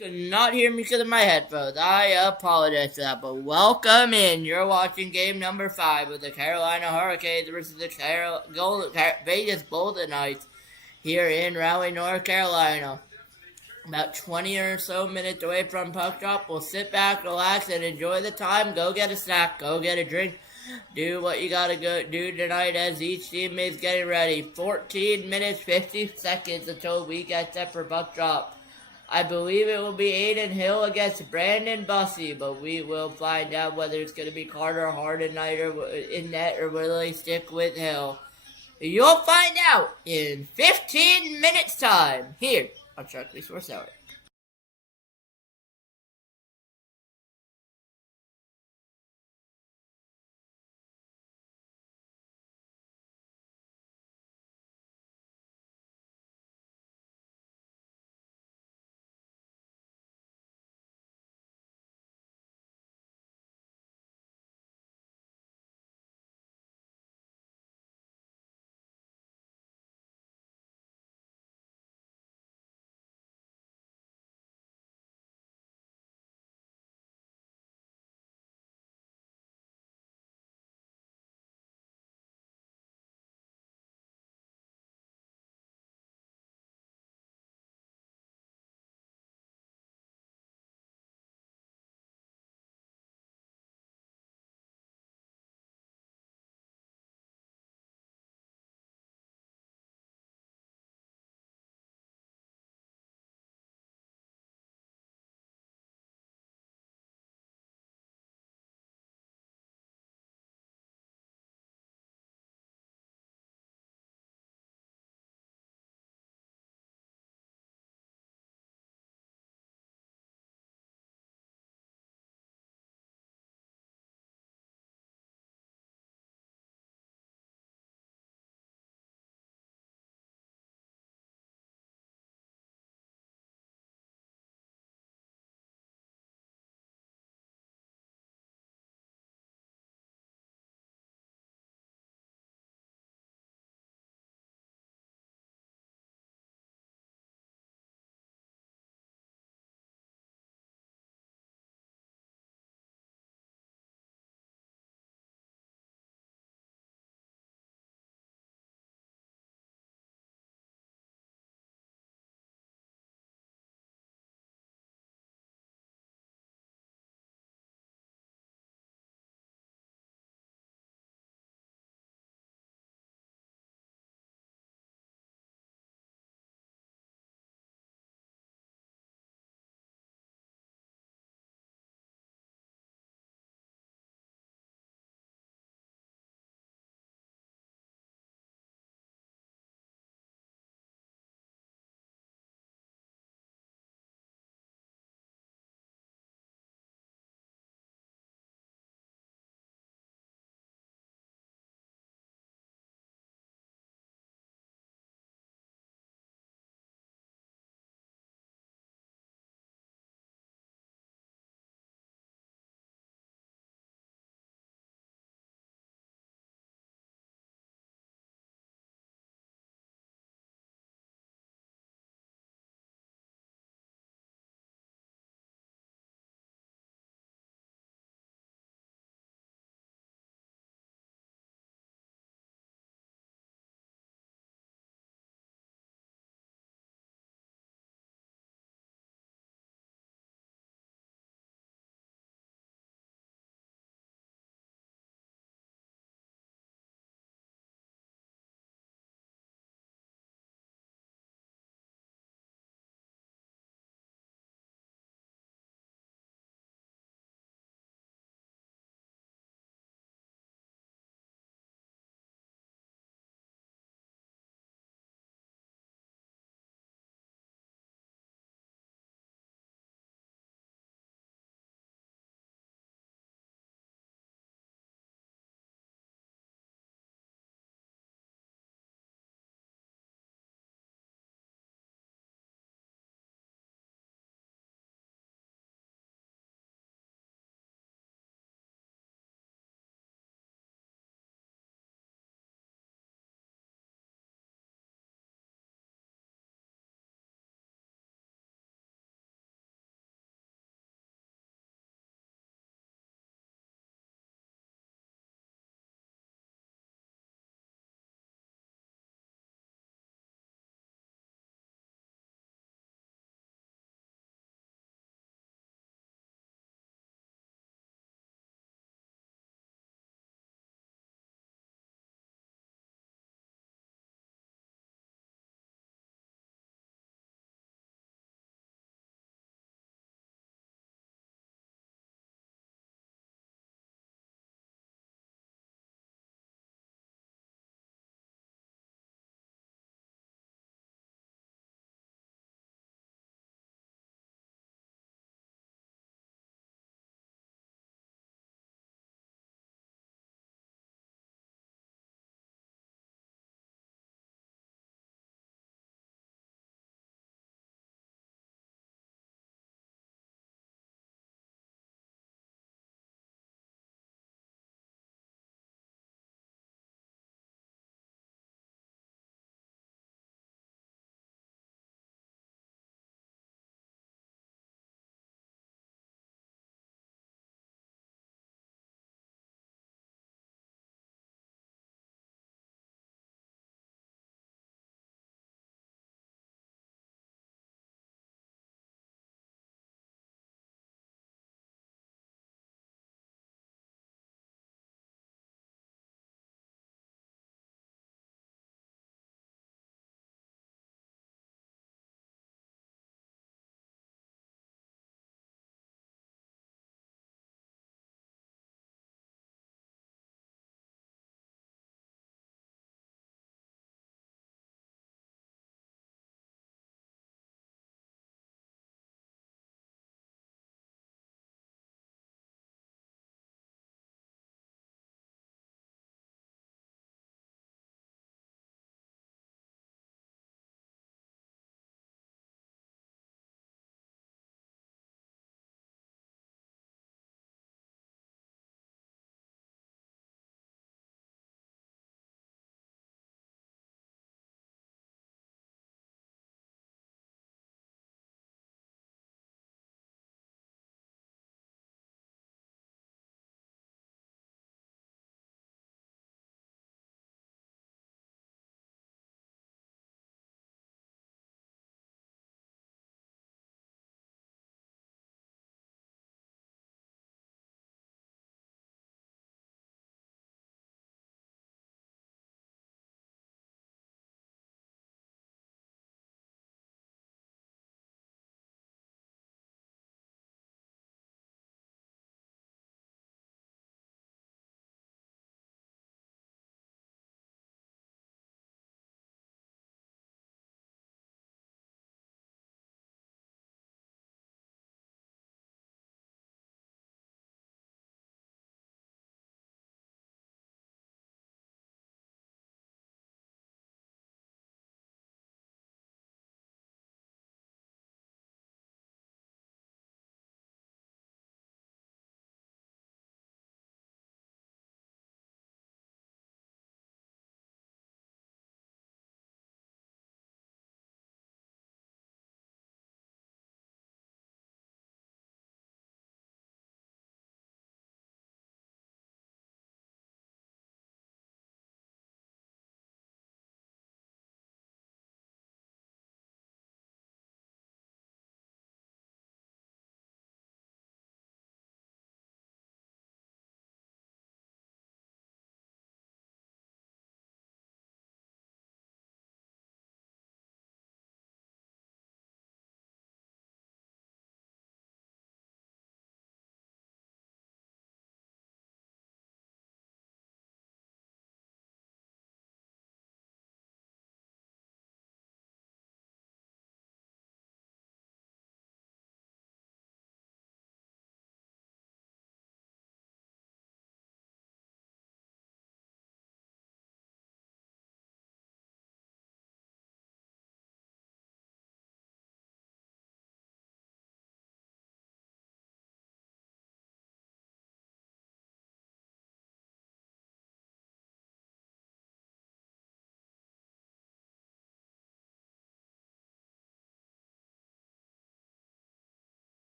could not hear me because of my headphones. I apologize for that, but welcome in. You're watching game number 5 of the Carolina Hurricanes versus the Vegas Golden Knights here in Raleigh, North Carolina. About 20 or so minutes away from puck drop. We'll sit back, relax, and enjoy the time. Go get a snack, go get a drink. Do what you gotta go do tonight as each team is getting ready. 14 minutes, 50 seconds until we get set for puck drop. I believe it will be Aiden Hill against Brandon Bussey, but we will find out whether it's going to be Carter Hardenreiter in net or will they stick with Hill. You'll find out in 15 minutes time here on Sharik Sports Network.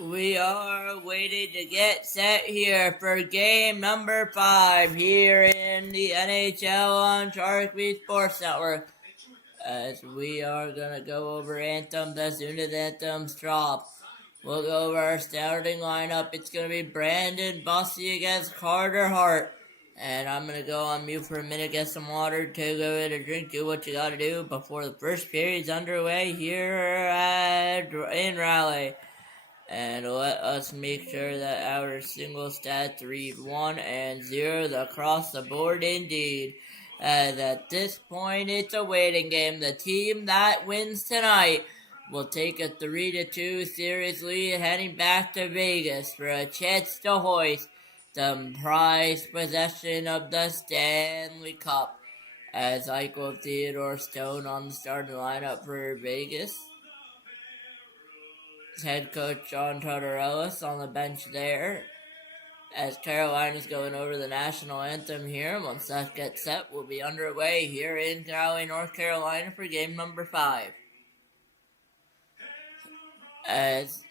We are waiting to get set here for game number 5 here in the NHL on Sharik Sports Network. As we are going to go over anthems as soon as anthems drop. We'll go over our starting lineup. It's going to be Brandon Bussey against Carter Hart. And I'm going to go on mute for a minute, get some water, to go get a drink, do what you got to do before the first period's underway here in Raleigh. And let us make sure that our single stats read 1 and 0 across the board indeed. As at this point, it's a waiting game. The team that wins tonight will take a 3-2 series lead heading back to Vegas for a chance to hoist the prized possession of the Stanley Cup. As Eichel Theodore Stone on the starting lineup for Vegas. Head coach John Tortorellis on the bench there. As Carolina's going over the national anthem here. Once that gets set, we'll be underway here in Raleigh, North Carolina for game number 5. As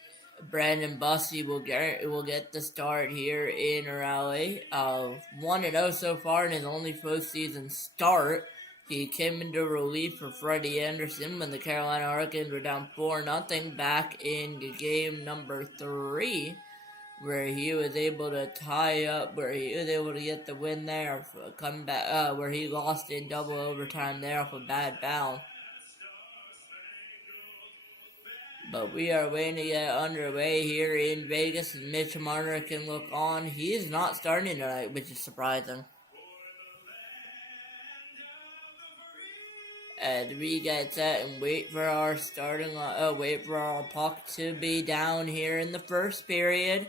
Brandon Bussey will get the start here in Raleigh. 1-0 so far in his only postseason start. He came into relief for Freddie Anderson when the Carolina Hurricanes were down 4-0 back in game number 3, where he was able to tie up, where he was able to get the win there, come back, where he lost in double overtime there off a bad foul. But we are waiting to get underway here in Vegas, and Mitch Marner can look on. He is not starting tonight, which is surprising. And we get set and wait for our puck to be down here in the first period.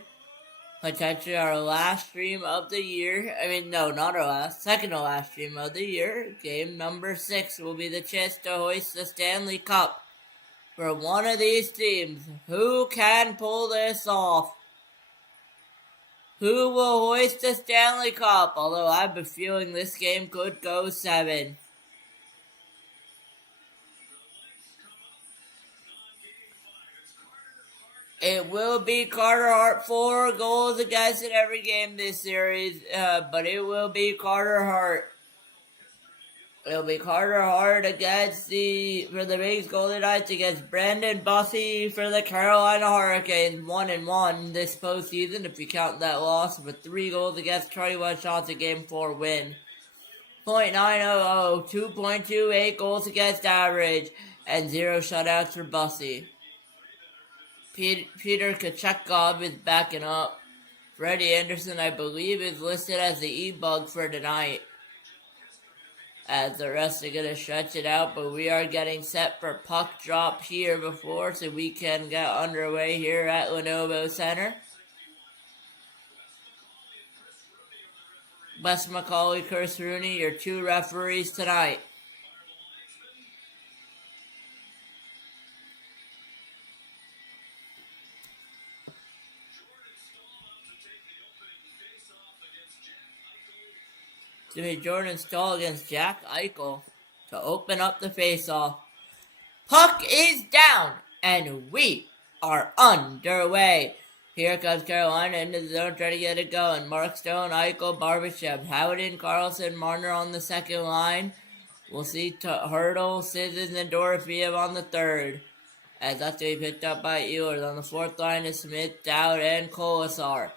Potentially our last stream of the year. Not our last. Second to last stream of the year. Game number 6 will be the chance to hoist the Stanley Cup for one of these teams. Who can pull this off? Who will hoist the Stanley Cup? Although I have a feeling this game could go 7. It will be Carter Hart. 4 goals against in every game this series, but it will be Carter Hart. It'll be Carter Hart against for the Vegas Golden Knights against Brandon Bussey for the Carolina Hurricanes. 1-1 this postseason, if you count that loss, with 3 goals against, 21 shots a game, 4 win. .900, 2.28 goals against average, and 0 shutouts for Bussey. Peter Kochetkov is backing up. Freddie Anderson, I believe, is listed as the E-Bug for tonight. As the rest are going to stretch it out, but we are getting set for puck drop here so we can get underway here at Lenovo Center. Wes McCauley, Chris Rooney, your 2 referees tonight. To be Jordan Stahl against Jack Eichel to open up the faceoff. Puck is down, and we are underway. Here comes Carolina into the zone, trying to get it going. Mark Stone, Eichel, Barbashev, Howden, Carlson, Marner on the second line. We'll see Hurdle, Sissons, and Dorofiev on the third. As that's to be picked up by Ehlers. On the fourth line is Smith, Dowd, and Colasar.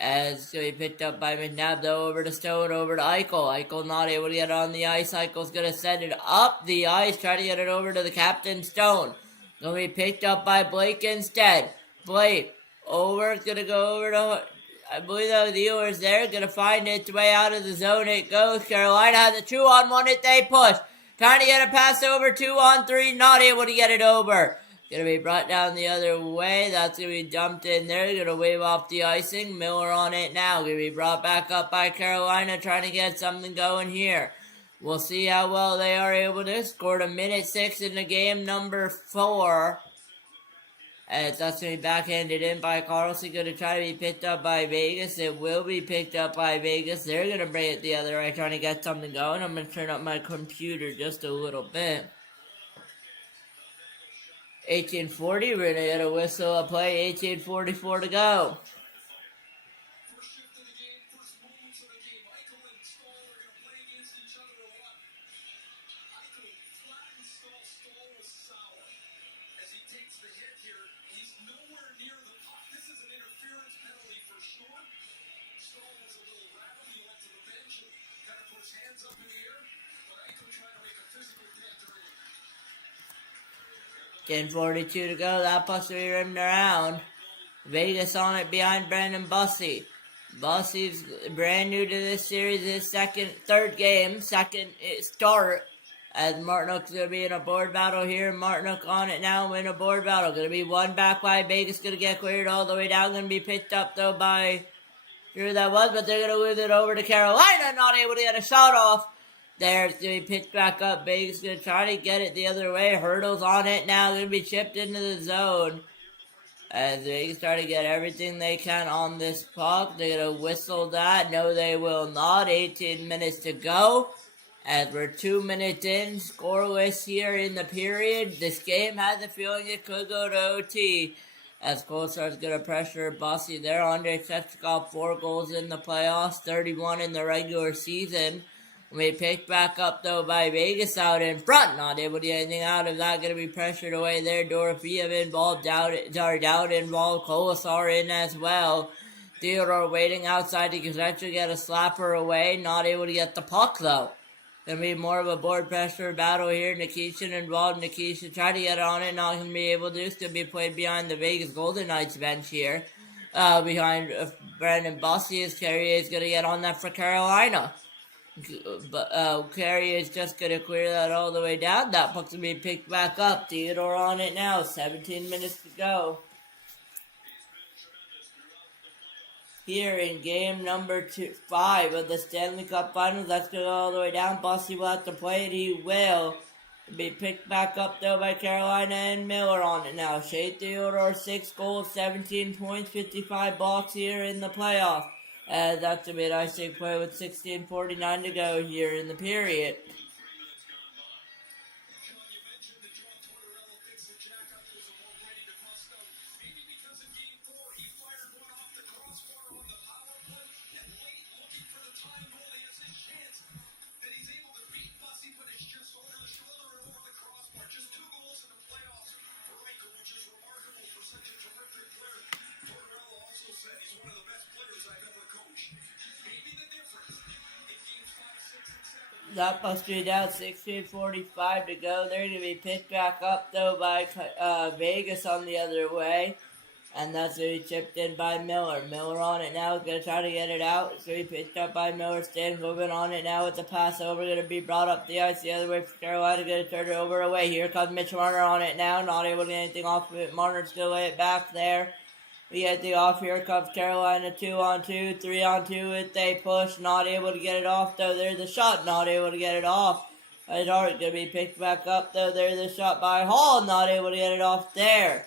As it's going to be picked up by McNabb, though, over to Stone, over to Eichel. Eichel not able to get it on the ice. Eichel's going to send it up the ice, try to get it over to the captain, Stone. Going to be picked up by Blake instead. Blake, it's going to go over to, I believe that was Ehlers there, going to find its way out of the zone. It goes. Carolina has a 2-on-1 if they push. Trying to get a pass over, 2-on-3, not able to get it over. Going to be brought down the other way. That's going to be dumped in there. Going to wave off the icing. Miller on it now. Going to be brought back up by Carolina, trying to get something going here. We'll see how well they are able to. Scored a minute 6 in the game number 4. As that's going to be backhanded in by Carlson. Going to try to be picked up by Vegas. It will be picked up by Vegas. They're going to bring it the other way, trying to get something going. I'm going to turn up my computer just a little bit. 18:40, we're going to get a whistle of play, 18:44 to go. Ten 42 to go. That puck's to be rimmed around. Vegas on it behind Brandon Bussey. Bussey's brand new to this series. His third game, second start. As Martinook's going to be in a board battle here. Martinook on it now, win a board battle. Going to be one back by Vegas. Going to get cleared all the way down. Going to be picked up though by who that was, but they're going to lose it over to Carolina. Not able to get a shot off. There, it's going to be picked back up. Vegas going to try to get it the other way. Hurdles on it now. Going to be chipped into the zone. As Vegas try to get everything they can on this puck. They're going to whistle that. No, they will not. 18 minutes to go. As we're 2 minutes in, scoreless here in the period. This game has a feeling it could go to OT. As Kolesar's going to pressure Bussey there. Andrei Shevchikov, 4 goals in the playoffs, 31 in the regular season. We picked back up, though, by Vegas out in front. Not able to get anything out of that. Going to be pressured away there. Dorofeev involved. Dowd involved. Kolesar in as well. Theodore waiting outside to get a slapper away. Not able to get the puck, though. Going to be more of a board pressure battle here. Nikishin involved. Nikishin tried to get on it. Not going to be able to. It's going to be played behind the Vegas Golden Knights bench here. Behind Brandon Bussey. Carrier is going to get on that for Carolina. But Carrier is just going to clear that all the way down. That puck's going to be picked back up. Theodore on it now. 17 minutes to go. Here in game number 5 of the Stanley Cup Finals. Let's go all the way down. Bussey will have to play it. He will. Be picked back up though by Carolina and Miller on it now. Shea Theodore, 6 goals, 17 points, 55 blocks here in the playoffs. That's a bit icing play with 16:49 to go here in the period. That must be down 16:45 to go. They're going to be picked back up, though, by Vegas on the other way. And that's going to be chipped in by Miller. Miller on it now. Going to try to get it out. It's going to be picked up by Miller. Stan moving on it now with the pass over. Going to be brought up the ice the other way for Carolina. Going to turn it over away. Here comes Mitch Marner on it now. Not able to get anything off of it. Marner's going to lay it back there. We get the off. Here comes Carolina 2-on-2, 3-on-2 if they push. Not able to get it off though. There's the shot. Not able to get it off. It's already going to be picked back up though. There's the shot by Hall. Not able to get it off there.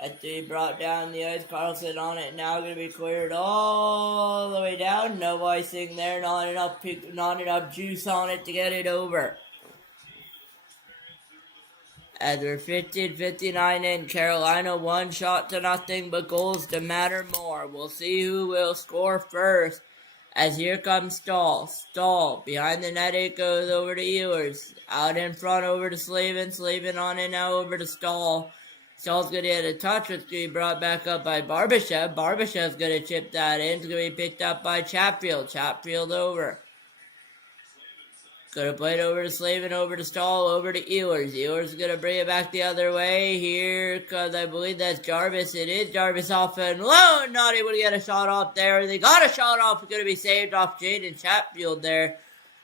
That's to be brought down the ice. Carlson on it now. Going to be cleared all the way down. No icing there. Not enough juice on it to get it over. As we're 15-59 in, Carolina 1-0, but goals to matter more. We'll see who will score first. As here comes Stahl. Stahl, behind the net it goes over to Ehlers. Out in front over to Slavin. Slavin on it now over to Stahl. Stahl's going to get a touch. It's going to be brought back up by Barbashev. Barbashev's going to chip that in. It's going to be picked up by Chatfield. Chatfield over. Going to play it over to Slavin, over to Stahl, over to Ehlers. Ehlers is going to bring it back the other way. Here comes, I believe that's Jarvis. It is Jarvis off and low. Not able to get a shot off there. They got a shot off. It's going to be saved off Jaden Chatfield there.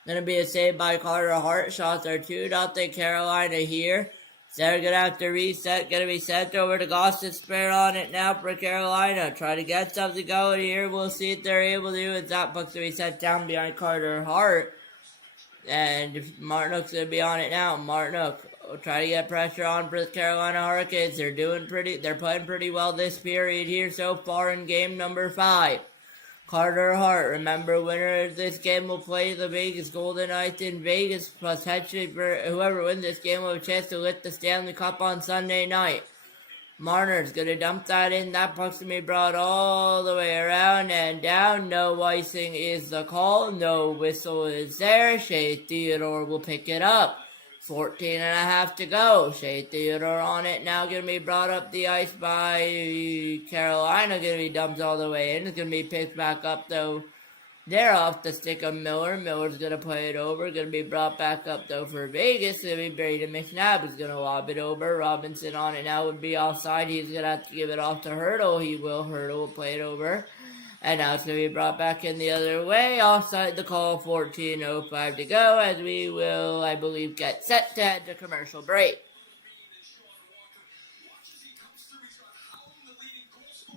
Going to be a save by Carter Hart. Shots are 2-0 Carolina here. They're going to have to reset. Going to be sent over to Gossett. Spare on it now for Carolina. Try to get something going here. We'll see if they're able to. As that puck's going to be set down behind Carter Hart. And Martinook's going to be on it now. Martinook will try to get pressure on for the Carolina Hurricanes. They're playing pretty well this period here so far in game number 5. Carter Hart, remember, winner of this game will play the Vegas Golden Knights in Vegas. Potentially, whoever wins this game will have a chance to lift the Stanley Cup on Sunday night. Marner's going to dump that in. That puck's going to be brought all the way around and down. No icing is the call. No whistle is there. Shea Theodore will pick it up. 14.5 to go. Shea Theodore on it now. Going to be brought up the ice by Carolina. Going to be dumped all the way in. It's going to be picked back up though. They're off the stick of Miller. Miller's going to play it over. Going to be brought back up, though, for Vegas. Going to be Braden McNabb is going to lob it over. Robinson on it now would be offside. He's going to have to give it off to Hurdle. He will. Hurdle will play it over. And now it's going to be brought back in the other way. Offside the call. 14:05 to go. As we will, I believe, get set to head to commercial break.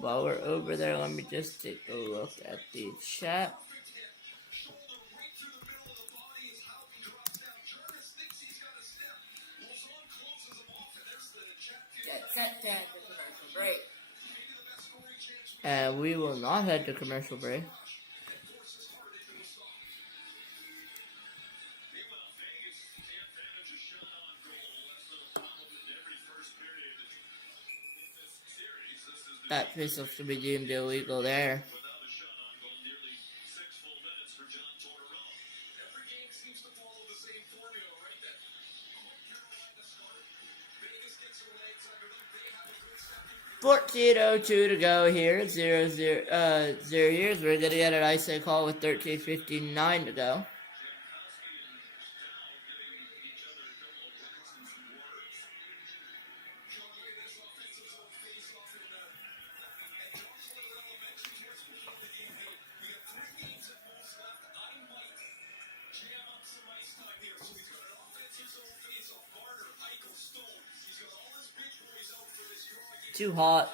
While we're over there, let me just take a look at the chat. Set to head to commercial break. And we will not head to commercial break. That pistol should be deemed illegal there. $14.02 to go here. 0-0 years. We're gonna get an ice call with 13:59 to go. Too hot.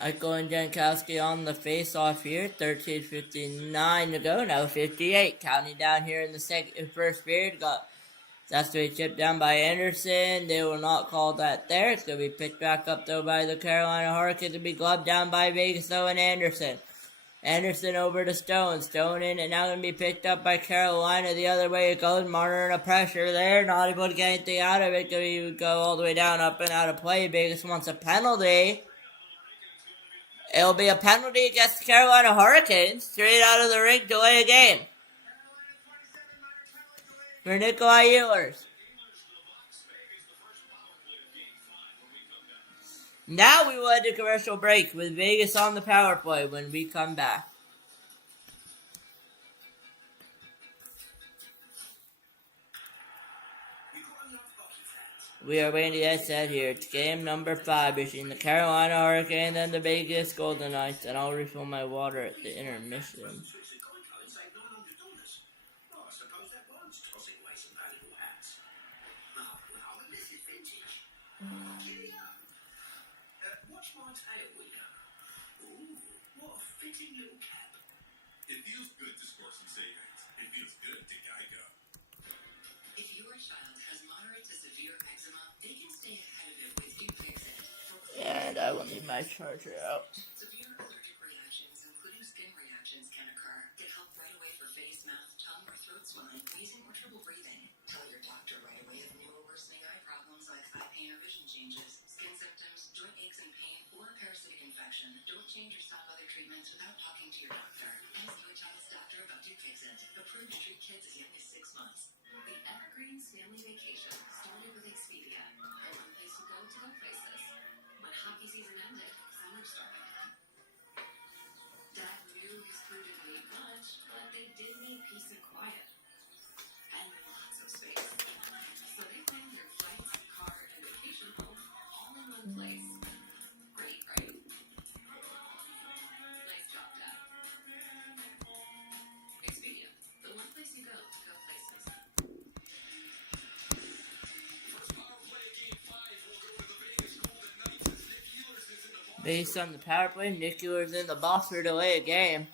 Eichel and Jankowski on the face-off here. 13:59 to go. Now 58. Counting down here in the first period. That's to be chipped down by Anderson. They will not call that there. It's going to be picked back up, though, by the Carolina Hurricanes. To be gloved down by Vegas, though, and Anderson. Anderson over to Stone. Stone in and now going to be picked up by Carolina. The other way it goes. Marner in a pressure there. Not able to get anything out of it. Going to go all the way down, up and out of play. Vegas wants a penalty. It'll be a penalty against the Carolina Hurricanes. Straight out of the rink, delay a game. For Nikolai Ehlers. Now we will head to commercial break with Vegas on the power play when we come back. We are waiting to get set here. It's game number 5 between the Carolina Hurricanes and the Vegas Golden Knights, and I'll refill my water at the intermission. It feels good to score some savings. It feels good to Geico. If your child has moderate to severe eczema, they can stay ahead of it with Dupixent. And I will need my charger out. Severe allergic reactions, including skin reactions, can occur. Get help right away for face, mouth, tongue, or throat swelling, wheezing, or trouble breathing. Tell your doctor right away if new or worsening eye problems like eye pain or vision changes, skin symptoms, joint aches and pain, or a parasitic infection. Don't change or stop other treatments without talking to your doctor. Ask your child's doctor about Dupixent, approved to treat kids as young as 6 months. The Evergreen's family vacation started with Expedia, the one place you go to go places. When hockey season ended, summer started. Dad knew his crew didn't need much, but they did need peace and quiet. And lots of space. So they planned their flights, car, and vacation home all in one place. Great, right? Nice job, Dad. Expedia, the one place you go to go places. Based on the power play, Nick Ehlers in the box for delay a game.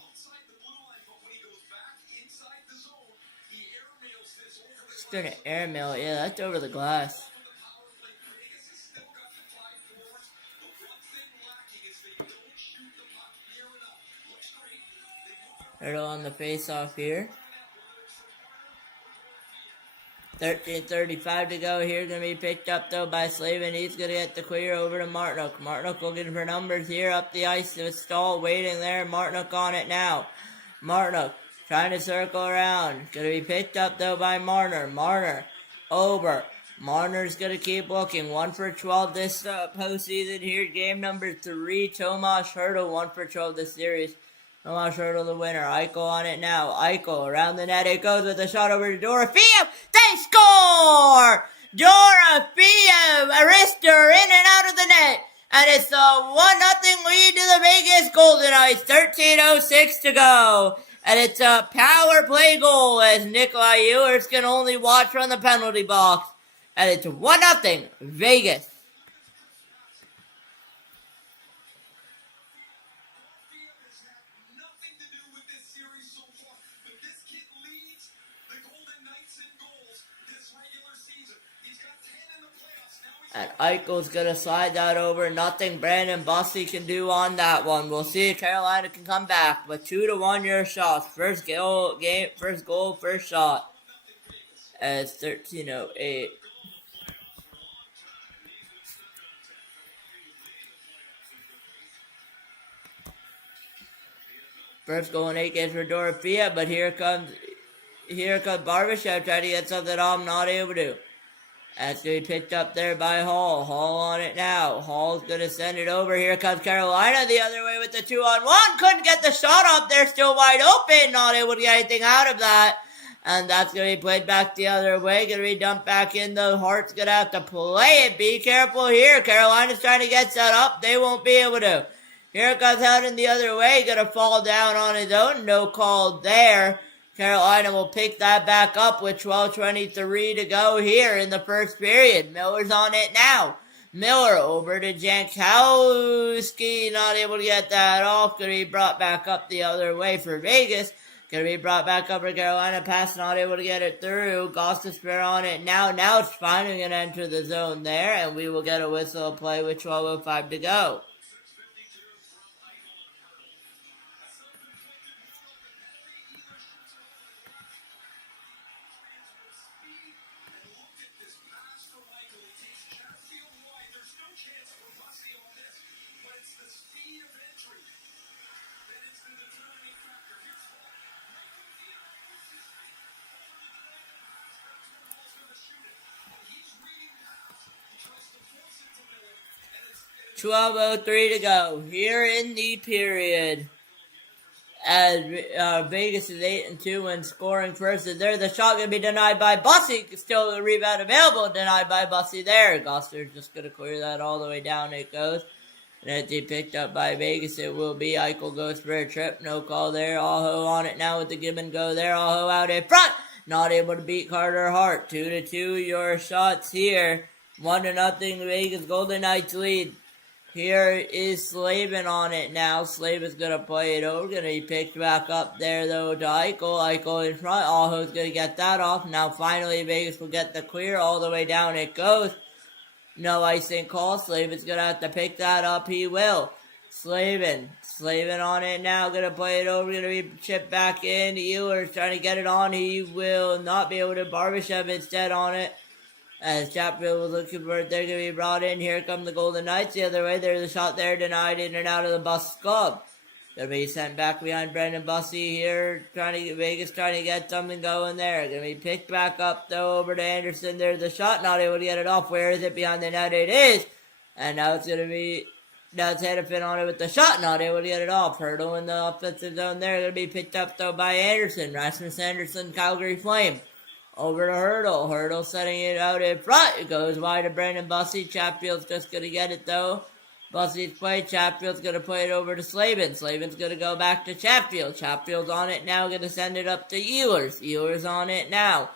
Just gonna airmail it. Yeah, that's over the glass. Hurdle on the face-off here. 13:35 to go here. Going to be picked up, though, by Slavin. He's going to get the clear over to Martinook. Martinook looking for numbers here up the ice with Stahl waiting there. Martinook on it now. Martinook trying to circle around. Going to be picked up, though, by Marner. Marner over. Marner's going to keep looking. 1 for 12 this postseason here. Game number 3. Tomas Hertl, 1 for 12 this series. Tomas Hertl the winner. Eichel on it now. Eichel around the net. It goes with a shot over to Dorofeev. They score! Dorofeev, Arister in and out of the net. And it's a 1-0 lead to the Vegas Golden Knights. 13:06 to go. And it's a power play goal as Nikolai Ehlers can only watch from the penalty box. And it's 1-0 Vegas. And Eichel's going to slide that over. Nothing Brandon Bussey can do on that one. We'll see if Carolina can come back. But 2-1 your shots. First goal, first shot. And it's 13:08. First goal in 8 games for Dorofeev, but here comes Barbashev trying to get something off, not able to. That's going to be picked up there by Hall. Hall on it now. Hall's going to send it over. Here comes Carolina the other way with the 2-on-1. Couldn't get the shot up there. Still wide open. Not able to get anything out of that. And that's going to be played back the other way. Going to be dumped back in. The Hart's going to have to play it. Be careful here. Carolina's trying to get set up. They won't be able to. Here comes Howden the other way. Going to fall down on his own. No call there. Carolina will pick that back up with 12:23 to go here in the first period. Miller's on it now. Miller over to Jankowski. Not able to get that off. Going to be brought back up the other way for Vegas. Going to be brought back up for Carolina. Pass not able to get it through. Gostisbehere on it now. Now it's finally going to enter the zone there. And we will get a whistle of play with 12:05 to go. .12:03 to go here in the period. As Vegas is 8-2 when scoring first. And there, the shot going to be denied by Bussey. Still a rebound available. Denied by Bussey there. Gosser's just going to clear that all the way down. It goes. And as he picked up by Vegas, it will be. Eichel goes for a trip. No call there. Aho on it now with the give and go there. Aho out in front. Not able to beat Carter Hart. 2-2 your shots here. 1-0 Vegas Golden Knights lead. Here is Slavin on it now. Slavin's going to play it over. Going to be picked back up there, though, to Eichel. Eichel in front. Aho's going to get that off. Now, finally, Vegas will get the clear. All the way down it goes. No icing call. Slavin's going to have to pick that up. He will. Slavin on it now. Going to play it over. Going to be chipped back in. Ehlers trying to get it on. He will not be able to. Barbashev instead on it. As Chatfield was looking for it, they're going to be brought in. Here come the Golden Knights the other way. There's a shot there, denied in and out of the Buss club. Going to be sent back behind Brendan Bussey here. Vegas trying to get something going there. Going to be picked back up, though, over to Anderson. There's a shot, not able to get it off. Where is it? Behind the net it is. And now it's going to be... Now it's Hedefin on it with the shot, not able to get it off. Hertl in the offensive zone there. Going to be picked up, though, by Anderson. Rasmus Anderson, Calgary Flame. Over to Hertl. Hertl setting it out in front. It goes wide to Brandon Bussey. Chatfield's just going to get it, though. Bussey's play. Chatfield's going to play it over to Slavin. Slavin's going to go back to Chatfield. Chatfield's on it now. Going to send it up to Ehlers. Ehlers on it now.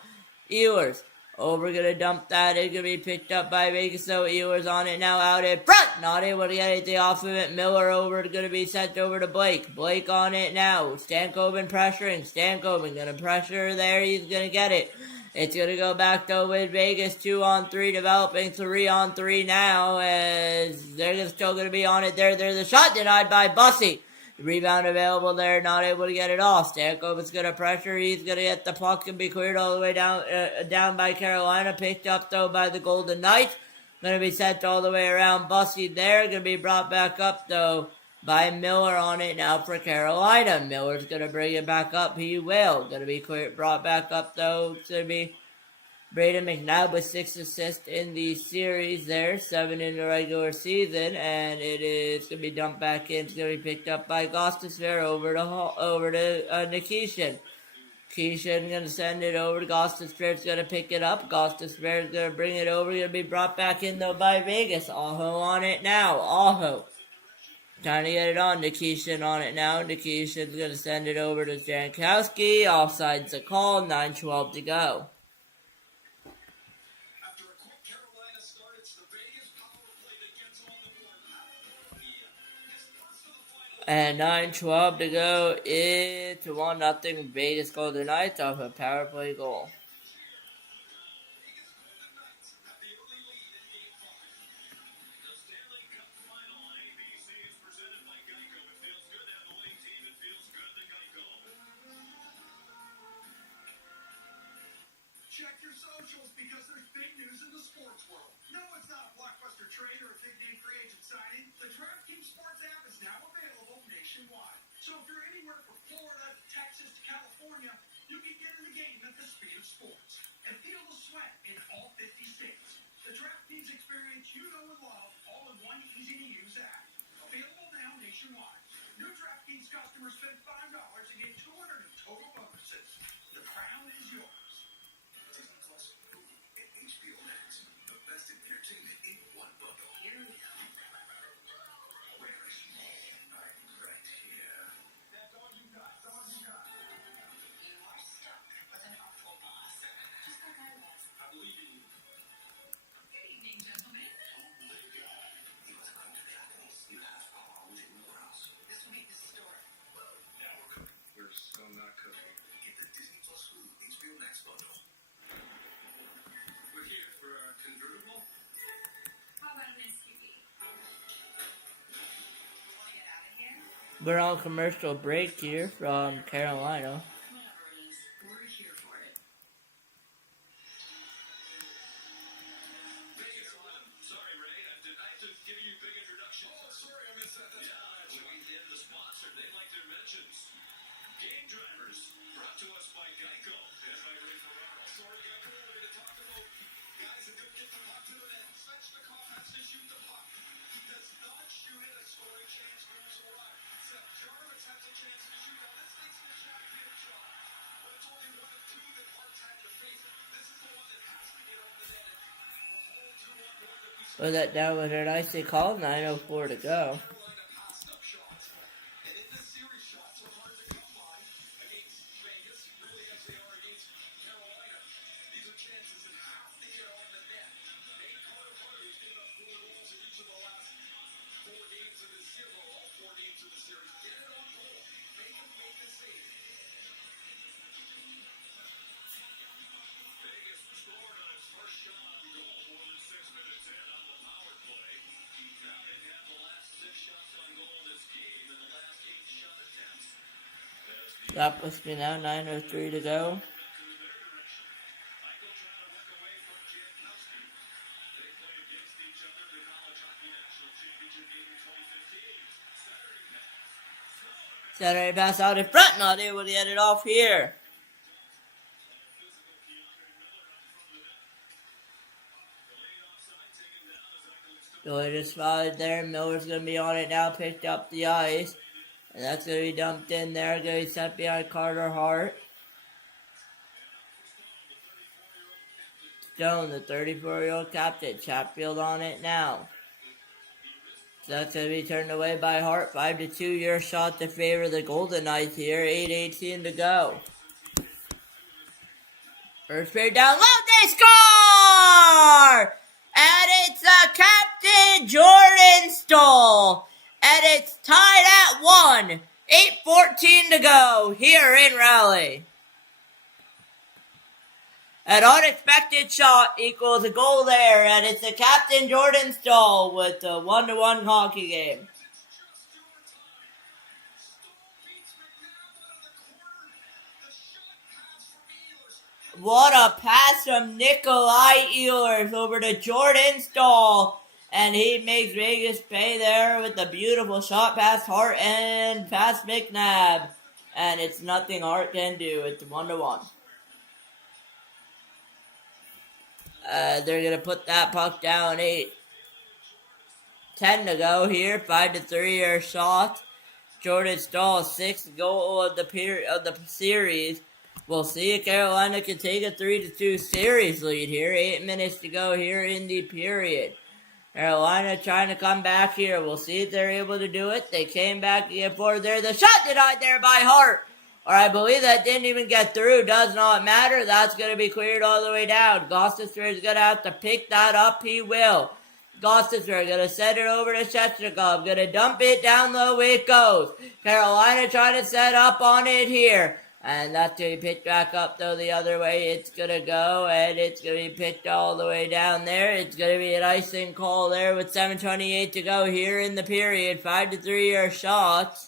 Ehlers. Over, going to dump that. It's going to be picked up by Vegas, though. Ehlers on it now out in front. Not able to get anything off of it. Miller over. Going to be sent over to Blake. Blake on it now. Stankoven pressuring. Stankoven going to pressure there. He's going to get it. It's going to go back, though, with Vegas. 2-on-3 developing. 3-on-3 now. As they're still going to be on it there. There's a shot denied by Bussey. Rebound available there, not able to get it off. Stankovic going to pressure. He's going to get the puck and be cleared all the way down by Carolina. Picked up, though, by the Golden Knights. Going to be sent all the way around. Bussy there. Going to be brought back up, though, by Miller on it now for Carolina. Miller's going to bring it back up. He will. Going to be brought back up, though. It's going to be Braden McNabb with 6 assists in the series there, 7 in the regular season, and it is going to be dumped back in. It's going to be picked up by Gostisbehere over to Nikishin. Nikishin going to send it over to Gostisbehere. Going to pick it up. Gostisbehere is going to bring it over. Going to be brought back in, though, by Vegas. Aho on it now. Aho trying to get it on. Nikishin on it now. Nikishin's going to send it over to Jankowski. Offside's a call. 9:12 to go. And 9:12 to go. It's 1-0 Vegas Golden Knights off a power play goal. Check your socials because there's big news in the sports world. No, it's not a blockbuster trade or a big name free agent signing. The DraftKings Sports app is now available nationwide. So if you're anywhere from Florida, Texas to California, you can get in the game at the speed of sports and feel the sweat in all 50 states. The DraftKings experience you know and love, all in one easy-to-use app. Available now nationwide. New DraftKings customers spend $5 and get $200 in total bonuses. The crown is yours. Disney Plus, Hulu, and HBO Max. The best in entertainment in one bundle. Here we go. Where is he? I'm right here. That's all you got. That's all you got. You are stuck with an awful boss. Just like I was. I believe in you. Good evening, gentlemen. Oh my God. You must come to Japanese. You have problems in your house. This will be the story. Now we're cooking. We're still not cooking. Get the Disney Plus Hulu HBO Max bundle. We're here for our convertible. How about an SUV? Want to get out of here? We're on commercial break here from Carolina. Whatever it is, we're here for it. Vegas 11. Sorry, Ray. I have to give you a big introduction. Oh, sorry, I missed that. When we did the sponsor, they like their mentions. Game drivers, brought to us by Geico. And by Ray Ferraro. Sorry, Geico, we're going to talk about guys that don't get the puck to the net. Svechnikov has to shoot the puck. He does not shoot it. A scoring chance moves awry. Seth Jarvis has a chance to shoot. Now, this needs to champion shot. But it's only one of two that Hart's had to face. This is the one that has to get over the net. The whole 2-1 goal that we saw. Was that down with a nicely called? 9:04 to go. Carolina passed up shots. And in this series, shots are hard to come by against Vegas, really as they are against Carolina. These are chances that have to get on the net. Nate Carter, who's given up 4 goals in each of the last 4 games of this series, or all 4 games of the series. Get it on goal. Make him make a save. Vegas scored on its first shot on goal more than 6 minutes in on the power play. Now they've had the last 6 shots on goal this game and the last 8 shot attempts. As the That puts me now 9:03 to go. back in their direction. Michael trying to work away from Jankowski. They play against each other in the College Hockey National Championship game in 2015. Saturday pass out in front, not able to get it off here. Delayed is spotted there. Miller's going to be on it now. Picked up the ice. And that's going to be dumped in there. Going to be sent behind Carter Hart. Stone, the 34-year-old captain. Chatfield on it now. So that's going to be turned away by Hart. 5-2 your shot to favor the Golden Knights here. 8:18 to go. First period down low. They score! And it's Captain Jordan Stoll. And it's tied at 1. 8:14 to go here in Raleigh. An unexpected shot equals a goal there, and it's the Captain Jordan Stoll with the 1-1 hockey game. What a pass from Nikolai Ehlers over to Jordan Stahl. And he makes Vegas pay there with a beautiful shot past Hart and past McNabb. And it's nothing Hart can do. It's 1-1. They're going to put that puck down 8-10 to go here. 5-3 your shot. Jordan Stahl, 6th goal of the series. We'll see if Carolina can take a 3-2 series lead here. 8 minutes to go here in the period. Carolina trying to come back here. We'll see if they're able to do it. They came back again for there. The shot denied there by Hart. Or I believe that didn't even get through. Does not matter. That's going to be cleared all the way down. Gostisbehere is going to have to pick that up. He will. Gostisbehere going to send it over to Shechnikov. Going to dump it down low. It goes. Carolina trying to set up on it here. And that's going to be picked back up, though, the other way. It's going to go, and it's going to be picked all the way down there. It's going to be an icing call there with 7:28 to go here in the period. 5-3 your shots.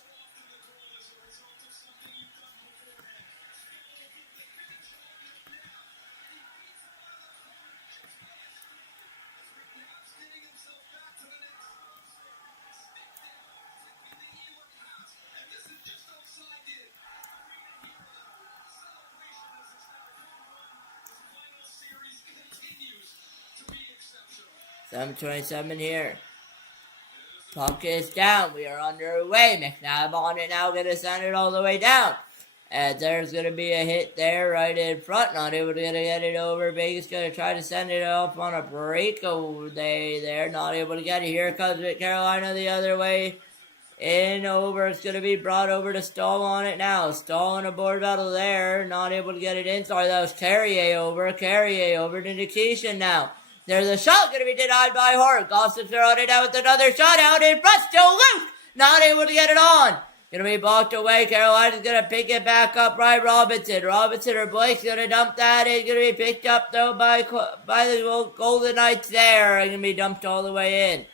$7:27 here. Puck is down. We are underway. McNabb on it now. Going to send it all the way down. And there's going to be a hit there right in front. Not able to get it over. Vegas going to try to send it off on a breakaway there. Not able to get it. Here comes Carolina the other way. In over. It's going to be brought over to Stahl on it now. Stahl in a board battle there. Not able to get it in. Sorry, that was Carrier over. Carrier over to Nikishin now. There's a shot going to be denied by Hart. Gostisbehere on it out with another shot out in front. Still loose. Not able to get it on. Going to be blocked away. Carolina's going to pick it back up by Robinson. Robinson or Blake's going to dump that. It's going to be picked up, though, by the Golden Knights there. Going to be dumped all the way in.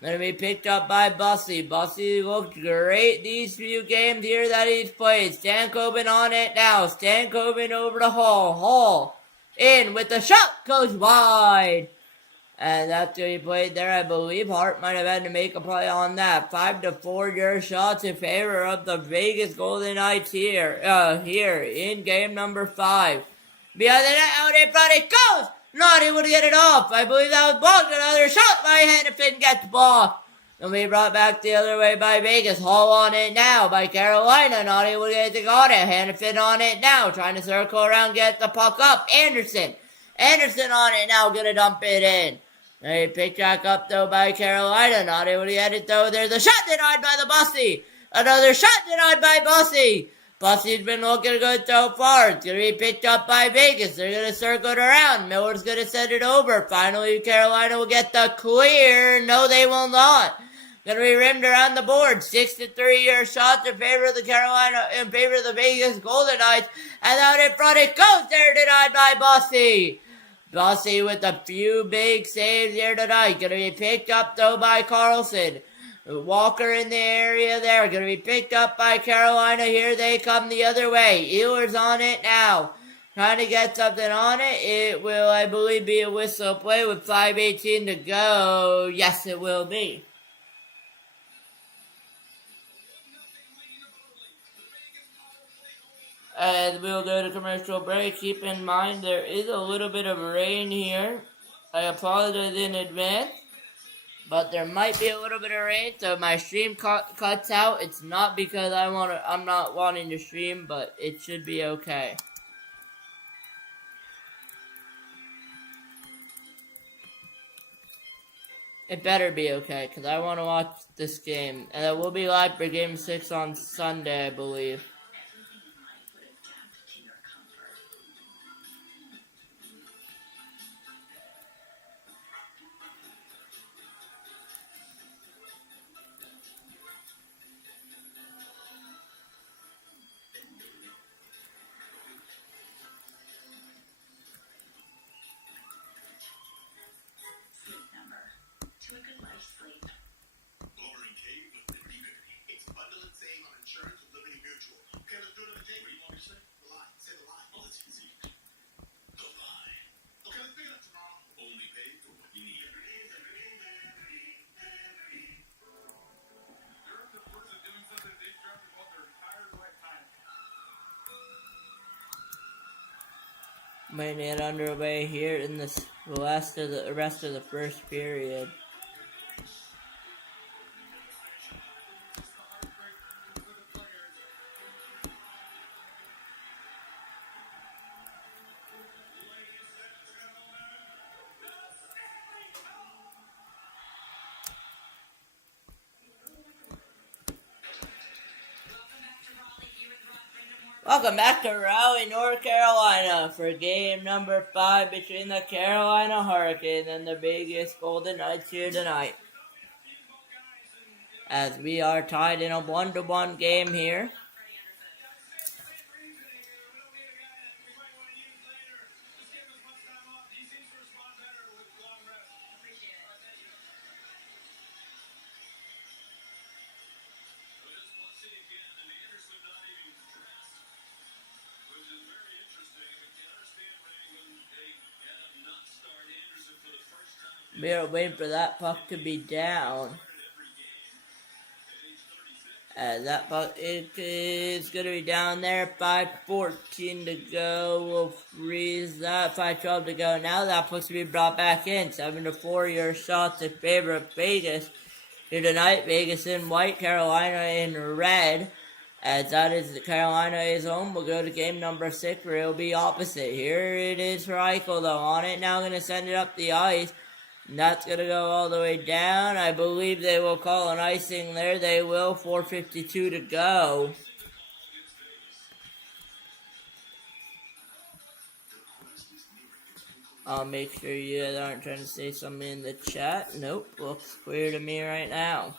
Going to be picked up by Bussy. Bussy looked great these few games here that he's played. Stankoven on it now. Stankoven over to Hall. Hall in with the shot. Goes wide. And that's what he played there. I believe Hart might have had to make a play on that. 5-4 your shots in favor of the Vegas Golden Knights here in game number 5. Behind the net, out in front, it goes! Not able to get it off. I believe that was blocked. Another shot by Hannafin gets blocked. And we brought back the other way by Vegas. Hall on it now by Carolina. Not able to get anything on it. Hannafin on it now. Trying to circle around, get the puck up. Anderson on it now. Gonna dump it in. They picked back up, though, by Carolina. Not able to get it, though. There's a shot denied by the Bussy. Another shot denied by Bussy. Bussy's been looking good so far. It's going to be picked up by Vegas. They're going to circle it around. Miller's going to send it over. Finally, Carolina will get the clear. No, they will not. Going to be rimmed around the board. 6-3 your shots in favor of the Vegas Golden Knights. And out in front it goes. There, denied by Bussy. Bussy with a few big saves here tonight. Going to be picked up, though, by Carlson. Walker in the area there. Going to be picked up by Carolina. Here they come the other way. Ehlers on it now. Trying to get something on it. It will, I believe, be a whistle play with 5:18 to go. Yes, it will be. And we'll go to commercial break. Keep in mind there is a little bit of rain here. I apologize in advance. But there might be a little bit of rain, so my stream cuts out. It's not because I'm not wanting to stream, but it should be okay. It better be okay, because I want to watch this game. And it will be live for Game 6 on Sunday, I believe. Might get underway here in the rest of the first period. Welcome back to Raleigh, North Carolina for game number 5 between the Carolina Hurricanes and the Vegas Golden Knights here tonight. As we are tied in a 1-1 game here. We are waiting for that puck to be down. That puck it is going to be down there. 5:14 to go. We'll freeze that. 5:12 to go. Now that puck's to be brought back in. 7-4. Your shots in favor of Vegas here tonight. Vegas in white, Carolina in red. As that is Carolina is home. We'll go to game number 6 where it'll be opposite. Here it is for Eichel though. On it now, going to send it up the ice. And that's going to go all the way down. I believe they will call an icing there. They will. 4:52 to go. I'll make sure you guys aren't trying to say something in the chat. Nope. Looks clear to me right now.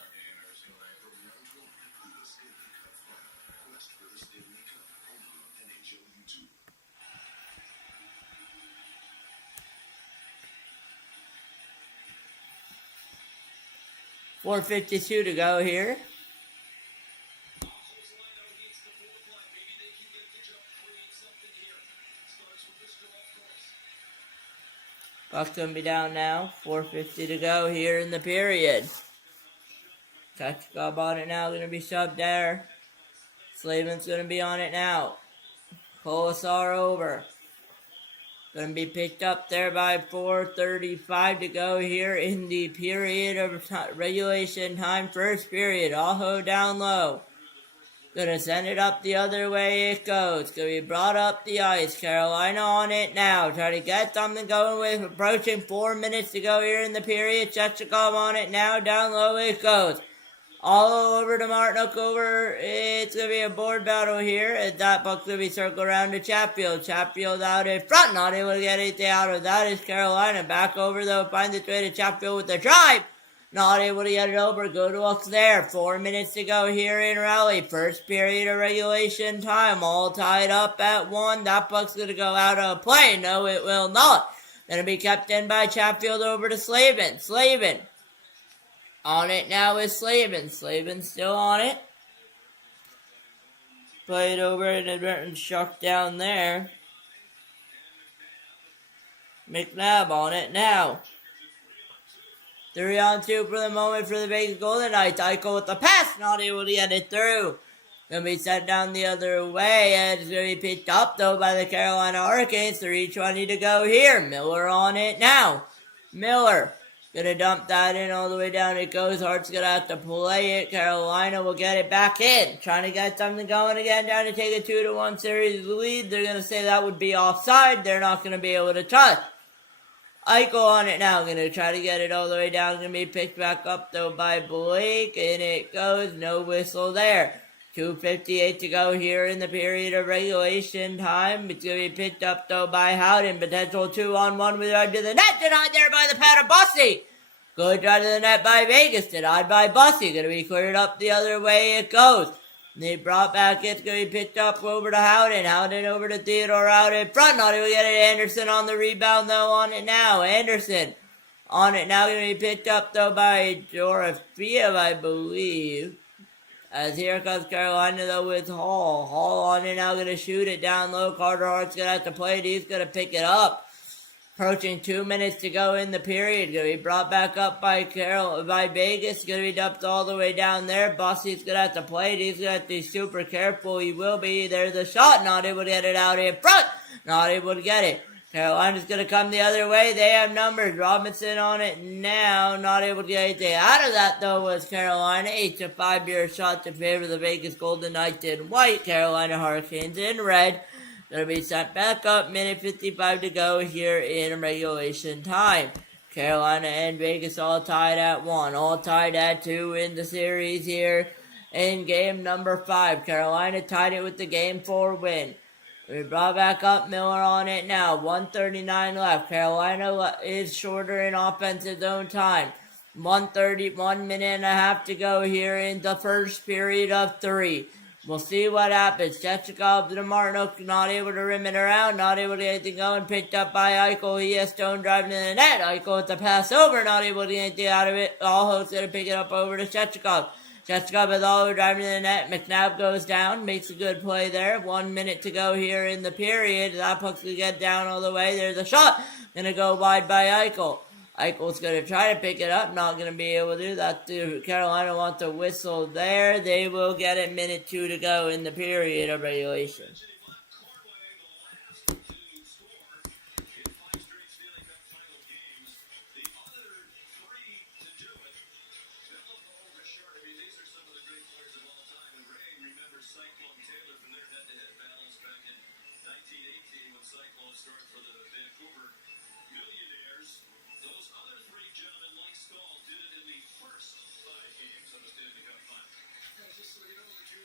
.452 to go here. Puck's going to be down now. 4:50 to go here in the period. Touch job on it now. Going to be shoved there. Slavin's going to be on it now. Colasar over. Going to be picked up there by 4:35 to go here in the period of regulation time. First period. Aho down low. Going to send it up the other way it goes. Going to be brought up the ice. Carolina on it now. Try to get something going with approaching 4 minutes to go here in the period. Chechikov on it now. Down low it goes. All over to Martinook over. It's going to be a board battle here. And that puck's going to be circled around to Chatfield. Chatfield out in front. Not able to get anything out of that is Carolina. Back over though. Finds its way to Chatfield with the drive. Not able to get it over. Good looks there. 4 minutes to go here in Raleigh. First period of regulation time. All tied up at 1. That puck's going to go out of play. No, it will not. Going to be kept in by Chatfield over to Slavin. Slavin. On it now is Slavin. Slavin still on it. Played over and Burton struck down there. McNabb on it now. 3-on-2 for the moment for the Vegas Golden Knights. Eichel with the pass. Not able to get it through. Going to be sent down the other way. And it's going to be picked up though by the Carolina Hurricanes. 3:20 to go here. Miller on it now. Miller. Gonna dump that in all the way down. It goes. Hart's gonna have to play it. Carolina will get it back in. Trying to get something going again. Down to take a 2-1 series lead. They're gonna say that would be offside. They're not gonna be able to touch. Eichel on it now. Gonna try to get it all the way down. Gonna be picked back up though by Blake. And it goes. No whistle there. 2:58 to go here in the period of regulation time. It's going to be picked up, though, by Howden. Potential 2-on-1 with right to the net. Denied there by the pad of Bussy. Good try to the net by Vegas. Denied by Bussy. Going to be cleared up the other way it goes. And they brought back. It's going to be picked up over to Howden. Howden over to Theodore out in front. Not able to get it. Anderson on the rebound, though, on it now. Anderson on it now. Going to be picked up, though, by Dorofiev, I believe. As here comes Carolina, though, with Hall. Hall on it now, going to shoot it down low. Carter Hart's going to have to play it. He's going to pick it up. Approaching 2 minutes to go in the period. Going to be brought back up by Vegas. Going to be dumped all the way down there. Bossy's going to have to play it. He's going to have to be super careful. He will be. There's the shot. Not able to get it out in front. Not able to get it. Carolina's going to come the other way. They have numbers. Robinson on it now. Not able to get anything out of that, though, was Carolina. 8-5 beer shot to favor the Vegas Golden Knights in white. Carolina Hurricanes in red. Going to be sent back up. Minute 55 to go here in regulation time. Carolina and Vegas all tied at 1. All tied at 2 in the series here in game number 5. Carolina tied it with the game 4 win. We brought back up Miller on it now. 1:39 left. Carolina is shorter in offensive zone time. 1 minute and a half to go here in the first period of 3. We'll see what happens. Chechikov to Martinuk, not able to rim it around, not able to get anything going. Picked up by Eichel. He has Stone driving in the net. Eichel with the pass over, not able to get anything out of it. Allho's going to pick it up over to Chechikov. Chechikov is all driving in the net. McNabb goes down, makes a good play there. 1 minute to go here in the period. That puck's going to get down all the way. There's a shot. Going to go wide by Eichel. Eichel's going to try to pick it up. Not going to be able to do that. Carolina wants a whistle there. They will get it. Minute 2 to go in the period of regulation.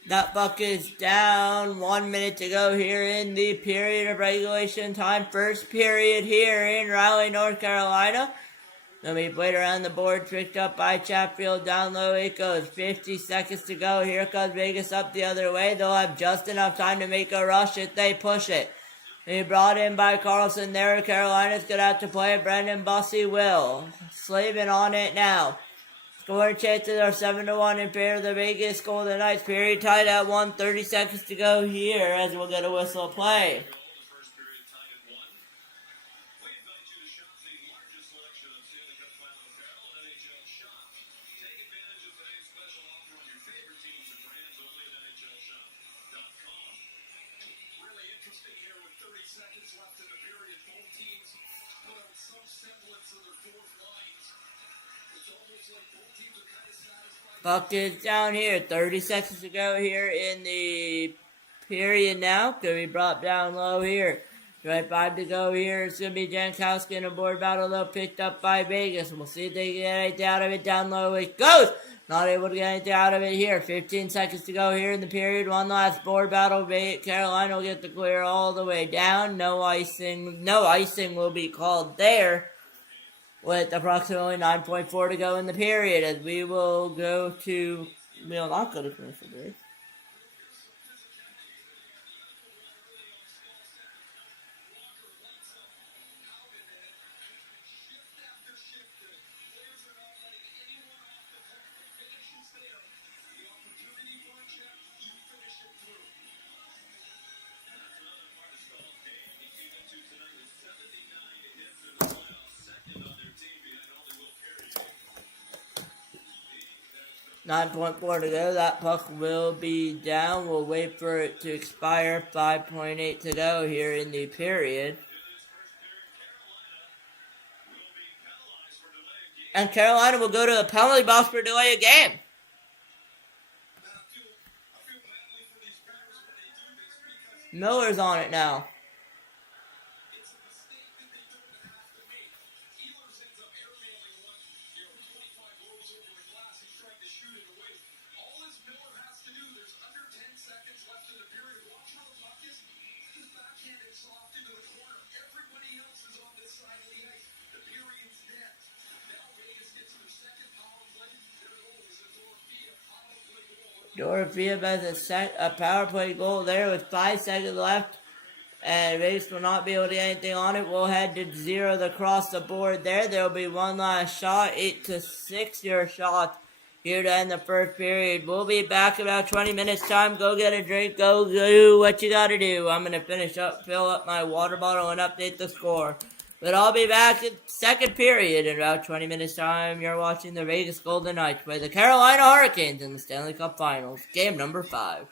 That puck is down. 1 minute to go here in the period of regulation time. First period here in Raleigh, North Carolina. Gonna be played around the board, picked up by Chatfield. Down low it goes. 50 seconds to go. Here comes Vegas up the other way. They'll have just enough time to make a rush if they push it. They brought in by Carlson there. Carolina's gonna have to play it. Brendan Bussey will. Slavin on it now. Scoring chances are 7-1 in favor of the Vegas Golden Knights. Period tied at 1. 30 seconds to go here as we'll get a whistle play. Really interesting here with 30 seconds left in the period. Both teams put on some semblance of their fourth lines. It's almost like both teams are kind of satisfied. Puck is down here. 30 seconds to go here in the period now. Could be brought down low here. 25 to go here. It's going to be Jankowski in a board battle though, picked up by Vegas. We'll see if they can get anything out of it. Down low it goes. Not able to get anything out of it here. 15 seconds to go here in the period. One last board battle. Carolina will get the clear all the way down. No icing. No icing will be called there. With approximately 9.4 to go in the period, as we will go to, we will not go to commercial break. .4 to go. That puck will be down. We'll wait for it to expire. 5.8 to go here in the period. And Carolina will go to the penalty box for delay a game. Miller's on it now. Dorofiev has a power play goal there with 5 seconds left. And Vegas will not be able to get anything on it. We'll head to 0 across the board there. There will be one last shot. 8-6 your shot here to end the first period. We'll be back in about 20 minutes time. Go get a drink. Go do what you got to do. I'm going to fill up my water bottle and update the score. But I'll be back in second period in about 20 minutes time. You're watching the Vegas Golden Knights play the Carolina Hurricanes in the Stanley Cup Finals. Game number 5.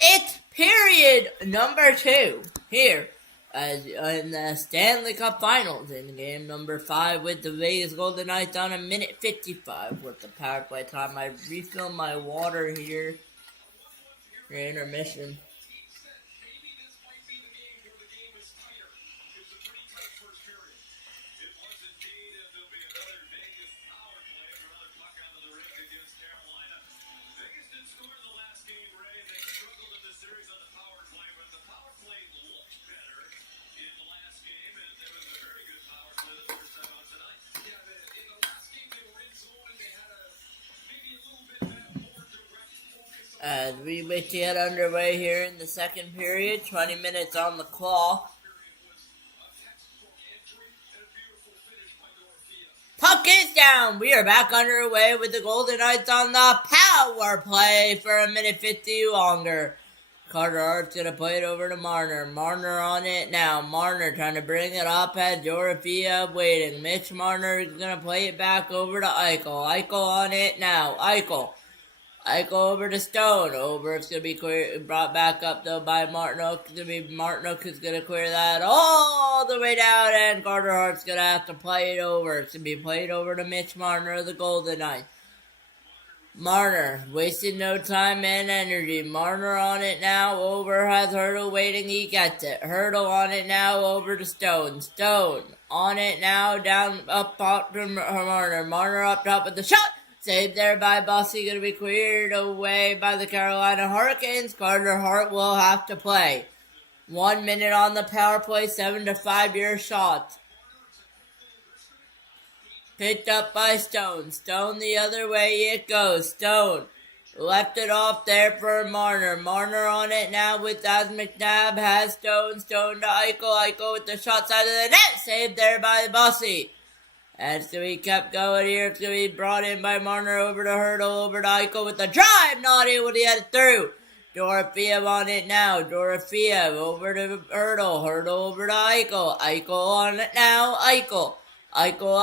It's period number 2 here in the Stanley Cup Finals in game number 5 with the Vegas Golden Knights on a minute 55 with the power play time. I refill my water here for intermission. As we wait to get underway here in the second period, 20 minutes on the clock. Puck is down. We are back underway with the Golden Knights on the power play for a minute 50 longer. Carter Hart's going to play it over to Marner. Marner on it now. Marner trying to bring it up at Dorofia waiting. Mitch Marner is going to play it back over to Eichel. Eichel on it now. Eichel over to Stone. It's going to be brought back up though by Martinook. It's going to be Martinook who's going to clear that all the way down, and Carter Hart's going to have to play it over. It's going to be played over to Mitch Marner of the Golden Knights. Marner, wasting no time and energy. Marner on it now, over has Hurdle waiting, he gets it. Hurdle on it now, over to Stone. Stone on it now, down, up top to Marner. Marner up top with the shot. Saved there by Bossy, going to be cleared away by the Carolina Hurricanes. Carter Hart will have to play. 1 minute on the power play, 7-5 your shot. Picked up by Stone. Stone the other way it goes. Stone left it off there for Marner. Marner on it now with as McNabb has Stone. Stone to Eichel. Eichel with the shot side of the net. Saved there by Bossy. And it's going to be kept going here. It's going to be brought in by Marner over to Hurdle. Over to Eichel with the drive. Not able to get it through. Dorofiev on it now. Dorofiev over to Hurdle. Hurdle over to Eichel. Eichel on it now. Eichel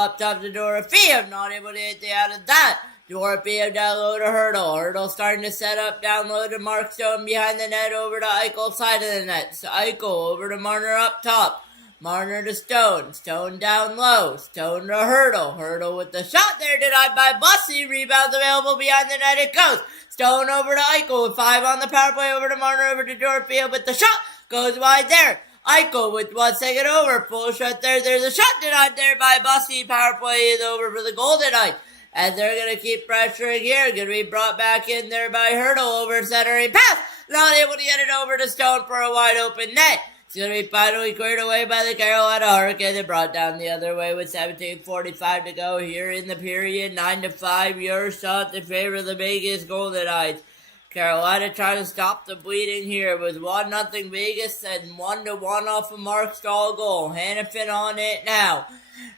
up top to Dorofiev. Not able to get out of that. Dorofiev down low to Hurdle. Hurdle starting to set up down low to Mark Stone behind the net over to Eichel side of the net. So Eichel over to Marner up top. Marner to Stone. Stone down low. Stone to Hurdle. Hurdle with the shot there denied by Bussy. Rebounds available behind the net. It goes. Stone over to Eichel with 5 on the power play. Over to Marner. Over to Dorofiev with the shot. Goes wide there. Eichel with 1 second over. Full shot there. There's a shot denied there by Bussy. Power play is over for the Golden Knights. As they're going to keep pressuring here. Going to be brought back in there by Hurdle. Over centering pass. Not able to get it over to Stone for a wide open net. It's going to be finally cleared away by the Carolina Hurricanes. They brought down the other way with 17:45 to go here in the period. 9-5 your shot in favor of the Vegas Golden Knights. Carolina trying to stop the bleeding here with 1-0 Vegas and 1-1 off a Mark Stahl goal. Hannafin on it now.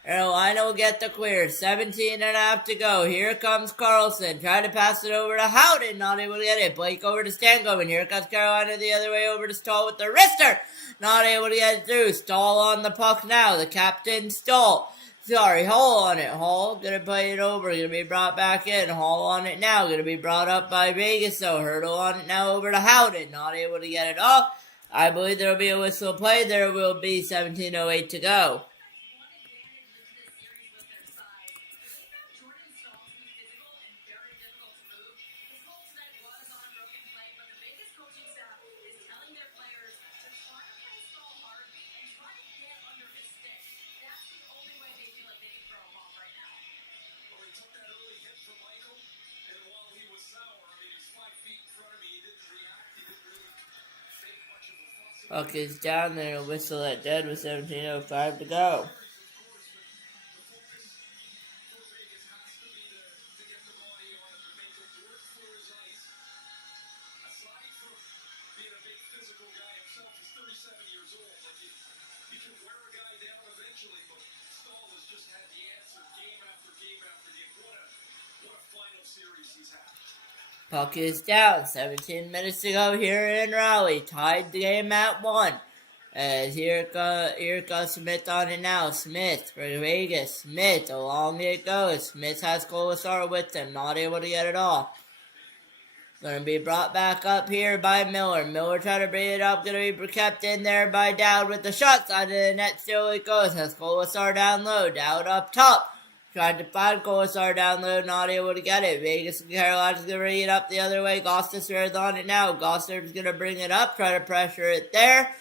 Carolina will get the clear. 17.5 to go. Here comes Carlson. Trying to pass it over to Howden. Not able to get it. Blake over to Stankoven. Here comes Carolina the other way over to Stahl with the wrister. Not able to get it through. Stahl on the puck now. The captain Stahl. Hall on it. Hall gonna play it over. Gonna be brought back in. Hall on it now. Gonna be brought up by Vegas. So Hurdle on it now over to Howden. Not able to get it off. I believe there will be a whistle played. There will be 17:08 to go. Puck is down there. Whistle at dead with 17:05 to go. Puck is down. 17 minutes to go here in Raleigh. Tied the game at 1. As here goes Smith on it now. Smith for Vegas. Smith, along it goes. Smith has Colasar with him. Not able to get it off. Gonna be brought back up here by Miller. Miller trying to bring it up. Gonna be kept in there by Dowd with the shot side of the net. Still it goes. Has Colasar down low. Dowd up top. Tried to find Colasar down low. Not able to get it. Vegas and Carolina's gonna bring it up the other way. Gostis is on it now. Gostis's gonna bring it up. Try to pressure it there.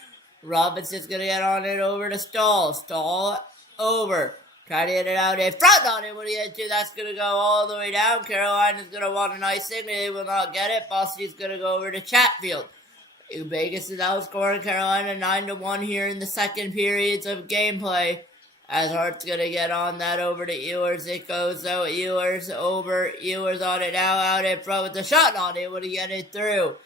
Robinson's gonna get on it over to Stahl. Stahl over. Try to get it out in front on it when he gets to. That's going to go all the way down. Carolina's going to want an icing. They will not get it. Boston's going to go over to Chatfield. Vegas is outscoring Carolina 9-1 here in the second periods of gameplay. As Hart's going to get on that over to Ehlers. It goes though. Ehlers over. Ehlers on it now out in front with the shot on it when he get it through.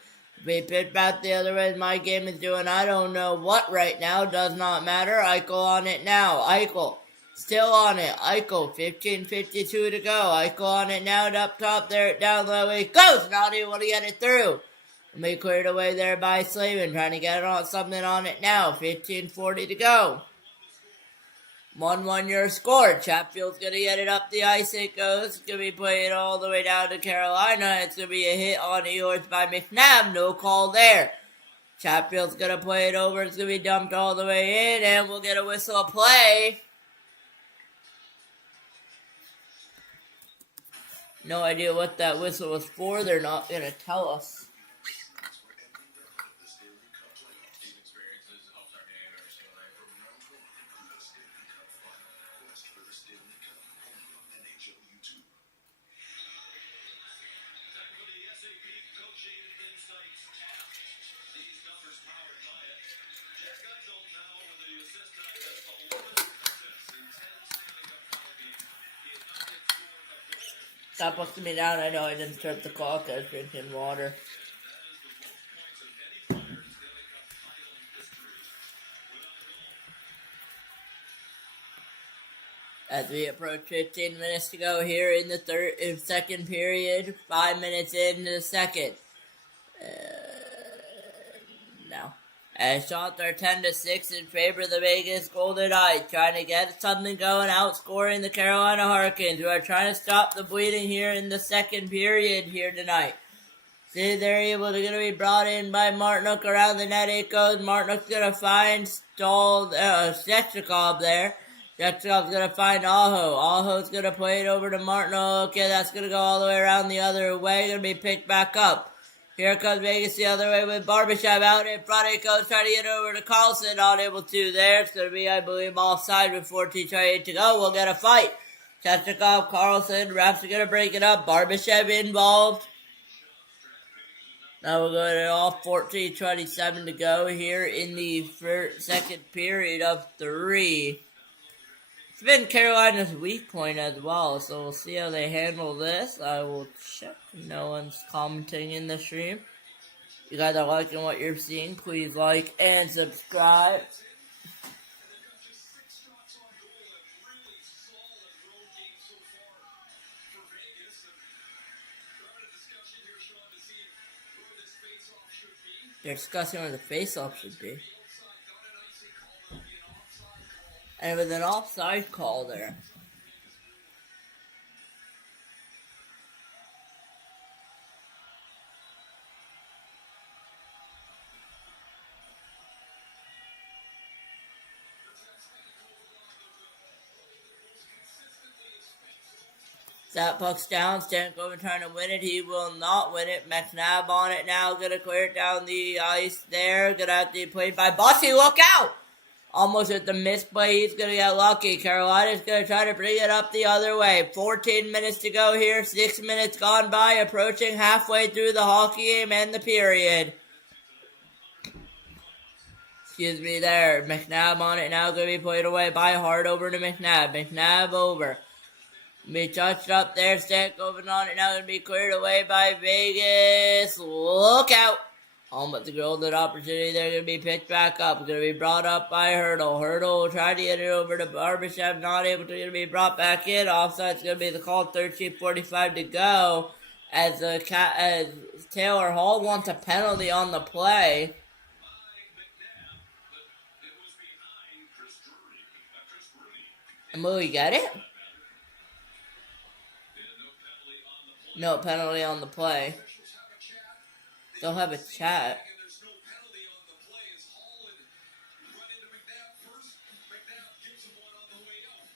Be picked back the other way. My game is doing I don't know what right now. Does not matter. Eichel on it now. Eichel. Still on it. Eichel, 15:52 to go. Eichel on it now, up top there, down low. It goes. Not able to get it through. And be cleared away there by Slavin. Trying to get it on something on it now. 15:40 to go. 1-1 your score. Chatfield's going to get it up the ice. It goes. It's going to be played all the way down to Carolina. It's going to be a hit on Ehlers by McNabb. No call there. Chatfield's going to play it over. It's going to be dumped all the way in. And we'll get a whistle of play. No idea what that whistle was for. They're not going to tell us. Stop busting me down. I know I didn't start the clock. I was drinking water. As we approach 15 minutes to go here in the second period, 5 minutes into the second. No. As shots are 10-6 in favor of the Vegas Golden Knights, trying to get something going, outscoring the Carolina Hurricanes, who are trying to stop the bleeding here in the second period here tonight. See, they're able to be brought in by Martinook around the net. It goes. Martinook's going to find Shechikov there. Shechikov's going to find Aho. Aho's going to play it over to Martinook. Okay, that's going to go all the way around the other way. Going to be picked back up. Here comes Vegas the other way with Barbashev out in front. It goes, trying to get over to Carlson. Not able to there. It's going to be, I believe, offside with 14:28 to go. We'll get a fight. Shechikov, Carlson. Refs are going to break it up. Barbashev involved. Now we're going to all 14:27 to go here in the second period of 3. It's been Carolina's weak point as well, so we'll see how they handle this. I will check. No one's commenting in the stream. If you guys are liking what you're seeing, please like and subscribe. They're discussing where the face-off should be. And with an offside call there. That puck's down. Stankoven trying to win it. He will not win it. McNabb on it now. Gonna clear it down the ice there. Gonna have to be played by Bossy. Look out! Almost at the misplay. He's going to get lucky. Carolina's going to try to bring it up the other way. 14 minutes to go here. 6 minutes gone by. Approaching halfway through the hockey game and the period. Excuse me there. McNabb on it now. Going to be played away by Hart over to McNabb. McNabb over. Be touched up there. Stankoven on it now. Going to be cleared away by Vegas. Look out. But the golden opportunity, they're going to be picked back up. Going to be brought up by Hurdle. Hurdle will try to get it over to Barbashev. Not able to be brought back in. Offside's going to be the call. 13:45 to go. As Taylor Hall wants a penalty on the play. And will we get it? No penalty on the play. They'll have a chat. And there's no penalty on the play as Holland run into McNabb first. McNabb gives him one on the way out.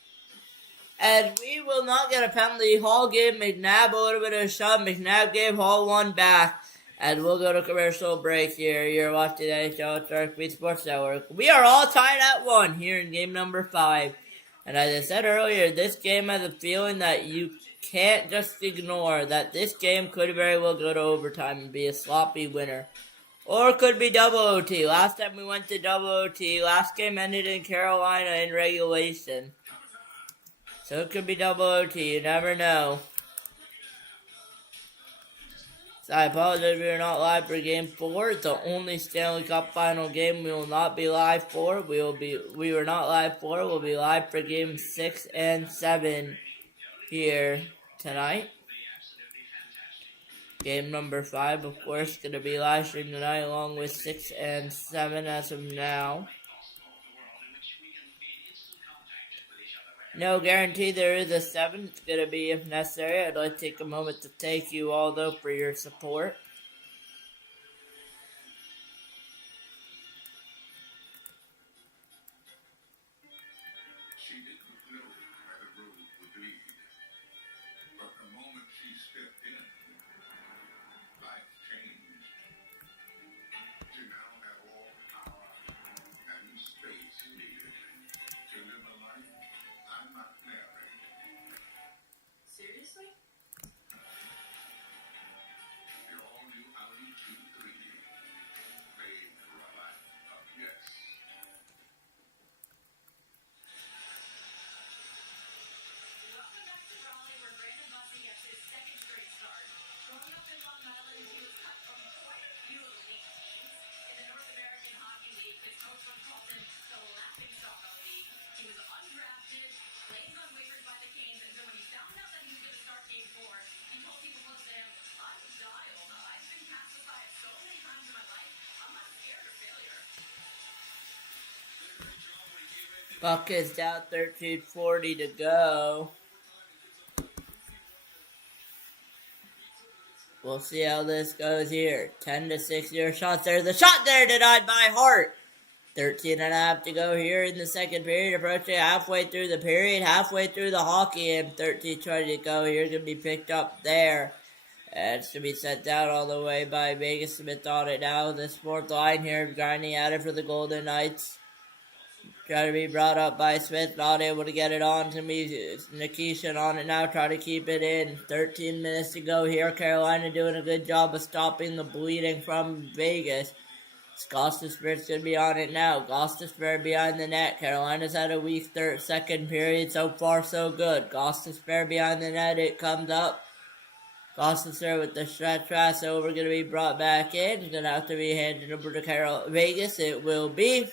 And we will not get a penalty. Hall gave McNabb a little bit of a shove. McNabb gave Hall one back. And we'll go to commercial break here. You're watching NHL Sharik Beat Sports Network. We are all tied at 1 here in game number 5. And as I said earlier, this game has a feeling that you can't just ignore that this game could very well go to overtime and be a sloppy winner. Or it could be double OT. Last time we went to double OT, last game ended in Carolina in regulation. So it could be double OT, you never know. So I apologize we are not live for game 4. It's the only Stanley Cup final game we will not be live for. We were not live for. We'll be live for game 6 and 7 here tonight. Game number 5, of course, going to be live streamed tonight along with 6 and 7 as of now. No guarantee there is a 7. It's going to be if necessary. I'd like to take a moment to thank you all, though, for your support. She didn't know where the road would lead. But the moment she stepped in, life changed. To now have all power and space needed to live a life I'm not married. Seriously? The all-new Audi Q3, made for a life of yes. Welcome back to Raleigh, where Brandon Bussey gets his second straight start. Growing up in Long Island, he was cut from quite a few elite teams. In the North American Hockey League, his coach once called him the laughing stock of the league. He was undrafted, playing on waivers by the Canes, and so when he found out that he was going to start game 4, he told people close to him, "I'm dialed. I've been cast aside so many times in my life, I'm not scared of failure." Buck is down 13:40 to go. We'll see how this goes here. 10-6 your shots there. The shot there denied by Hart. 13.5 to go here in the second period. Approaching halfway through the period. Halfway through the hockey game. 13:20 to go here. Going to be picked up there. And it's going to be sent down all the way by Vegas Smith on it now. The fourth line here grinding at it for the Golden Knights. Trying to be brought up by Smith, not able to get it on to me. Nikishin on it now, trying to keep it in. 13 minutes to go here. Carolina doing a good job of stopping the bleeding from Vegas. Gostisbehere's going to be on it now. Gostisbehere behind the net. Carolina's had a weak second period. So far, so good. Gostisbehere behind the net. It comes up. Gostisbehere with the stretch pass over. Going to be brought back in. It's going to have to be handed over to Vegas. It will be.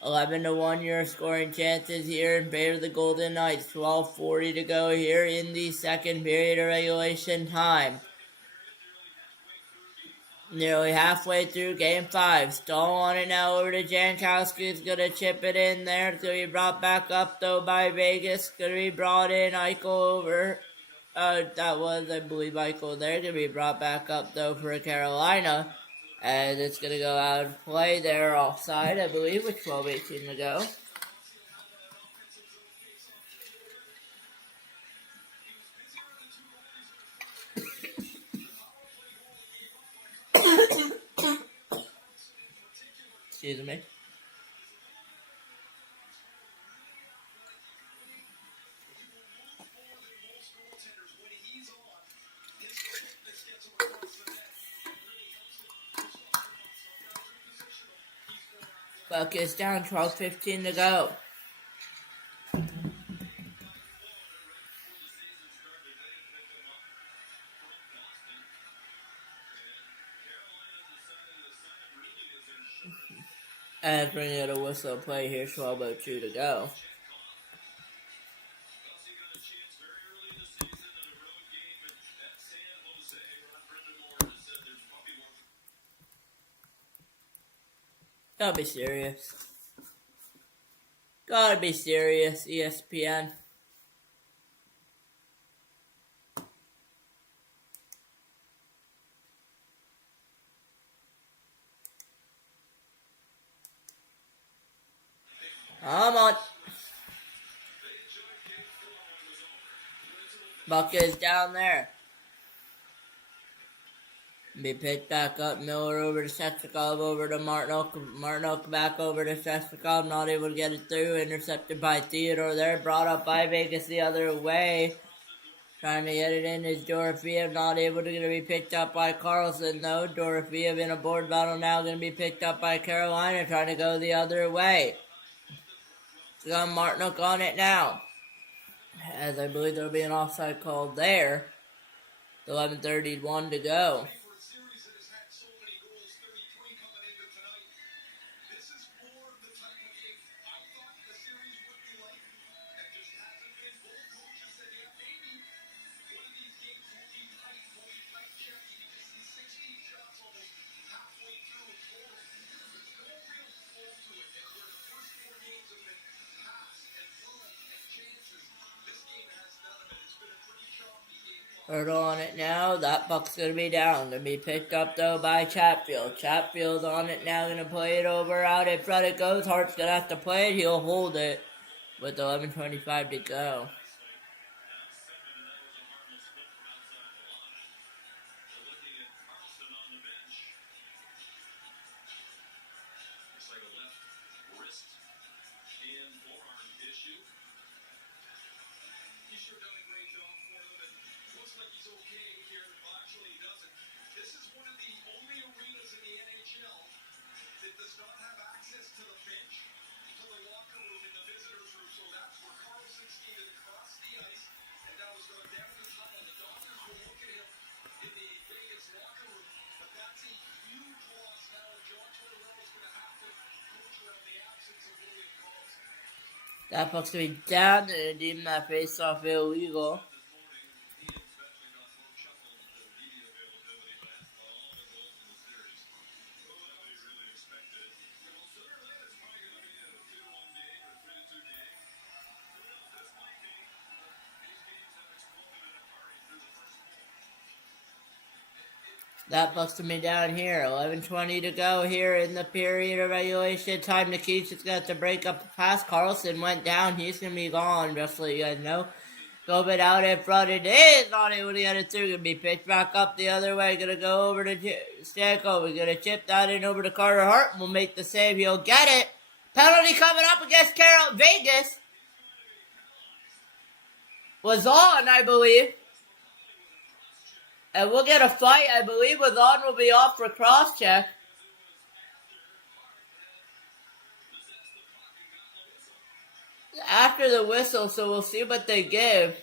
11-1 your scoring chances here in favor of the Golden Knights. 12:40 to go here in the second period of regulation time. Nearly halfway through game 5. Stahl on it now over to Jankowski. Is going to chip it in there. It's going to be brought back up though by Vegas. Going to be brought in. Eichel over. That was, I believe, Eichel there. Going to be brought back up though for Carolina. And it's going to go out of play there offside, I believe, with 12:18 to go. Excuse me. Buck is down, 12:15 to go. And bringing out a whistle play here, 12:02 to go. Gotta be serious. Gotta be serious, ESPN. Come on. Buck is down there. Be picked back up. Miller over to Shestakov, over to Martinuk. Martinuk back over to Shestakov. Not able to get it through. Intercepted by Theodore there. Brought up by Vegas the other way. Trying to get it in is Dorofeev. Not able to be picked up by Carlson though. Dorofeev in a board battle now. Going to be picked up by Carolina. Trying to go the other way. It's got Martinuk on it now. As I believe there will be an offside call there. 11:31 to go. Hurdle on it now. That puck's going to be down. Going to be picked up, though, by Chatfield. Chatfield's on it now. Going to play it over. Out in front it goes. Hart's going to have to play it. He'll hold it with 11:25 to go. This is one of the only arenas in the NHL that does not have access to the bench, to the locker room, in the visitors' room. So that's where Carlson skated across the ice, and that was going down the tunnel. The doctors will look at him in the Vegas locker room, but that's a huge loss now. John Tortorella is going to have to coach around the absence of William Carlson. That puck's going to be down. They're going to deem that face-off illegal. That puck's to me down here. 11:20 to go here in the period of regulation. Time to keep. It's got to break up the pass. Carlson went down. He's going to be gone, just so you guys know. Go bit out in front. It is not able to get it through. Going to be pitched back up the other way. Going to go over to Stanko. We're going to chip that in over to Carter Hart. Will make the save. He'll get it. Penalty coming up against Vegas. Was on, I believe. And we'll get a fight, I believe. Wazan will be off for cross-check. After the whistle, so we'll see what they give.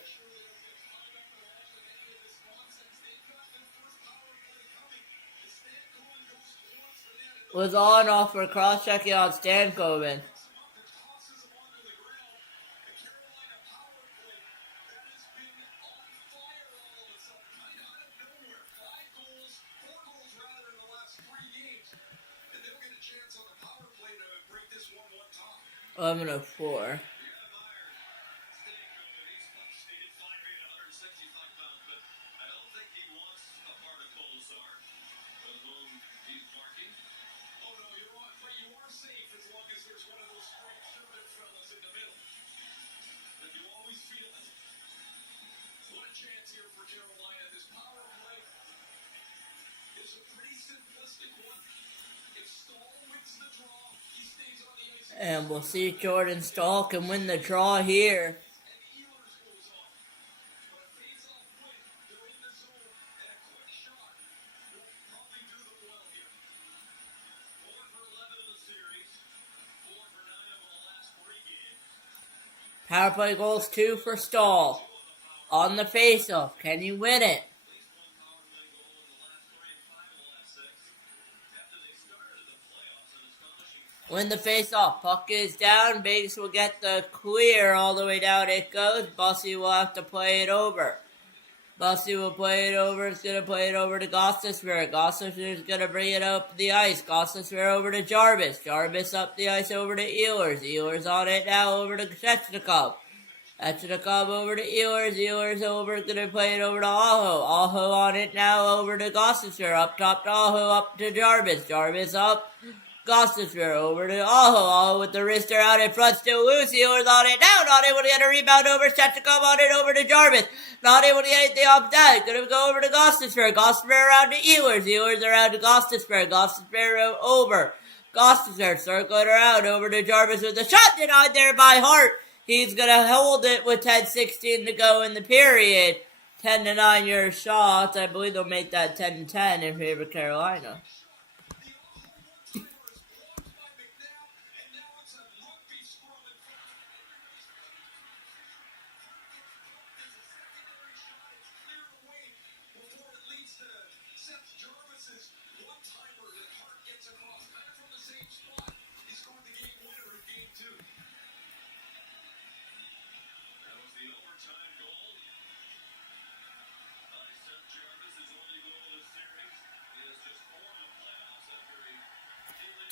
Wazan off for cross-checking on Stankoven. I'm 4. And we'll see if Jordan Stahl can win the draw here. Power play goals 2 for Stahl. On the faceoff, can he win it? Win the face-off. Puck is down. Vegas will get the clear all the way down. It goes. Bussy will have to play it over. Bussy will play it over. It's going to play it over to Gostisbehere. Gostisbehere is going to bring it up the ice. Gostisbehere over to Jarvis. Jarvis up the ice over to Ehlers. Ehlers on it now over to Shechnikov. Shechnikov over to Ehlers. Ehlers over. Going to play it over to Aho. Aho on it now over to Gostisbehere. Up top to Aho. Up to Jarvis. Jarvis up. Gostisbehere over to Aho with the wrister out in front, still loose. Ehlers on it now, not able to get a rebound over. Shechikov on it over to Jarvis. Not able to get anything off that. Gonna go over to Gostisbehere. Gostisbehere around to Ehlers. Ehlers around to Gostisbehere. Gostisbehere over. Gostisbehere circling around over to Jarvis with a shot denied there by Hart. He's gonna hold it with 10:16 to go in the period. 10-9 your shots. I believe they'll make that 10-10 in favor of Carolina.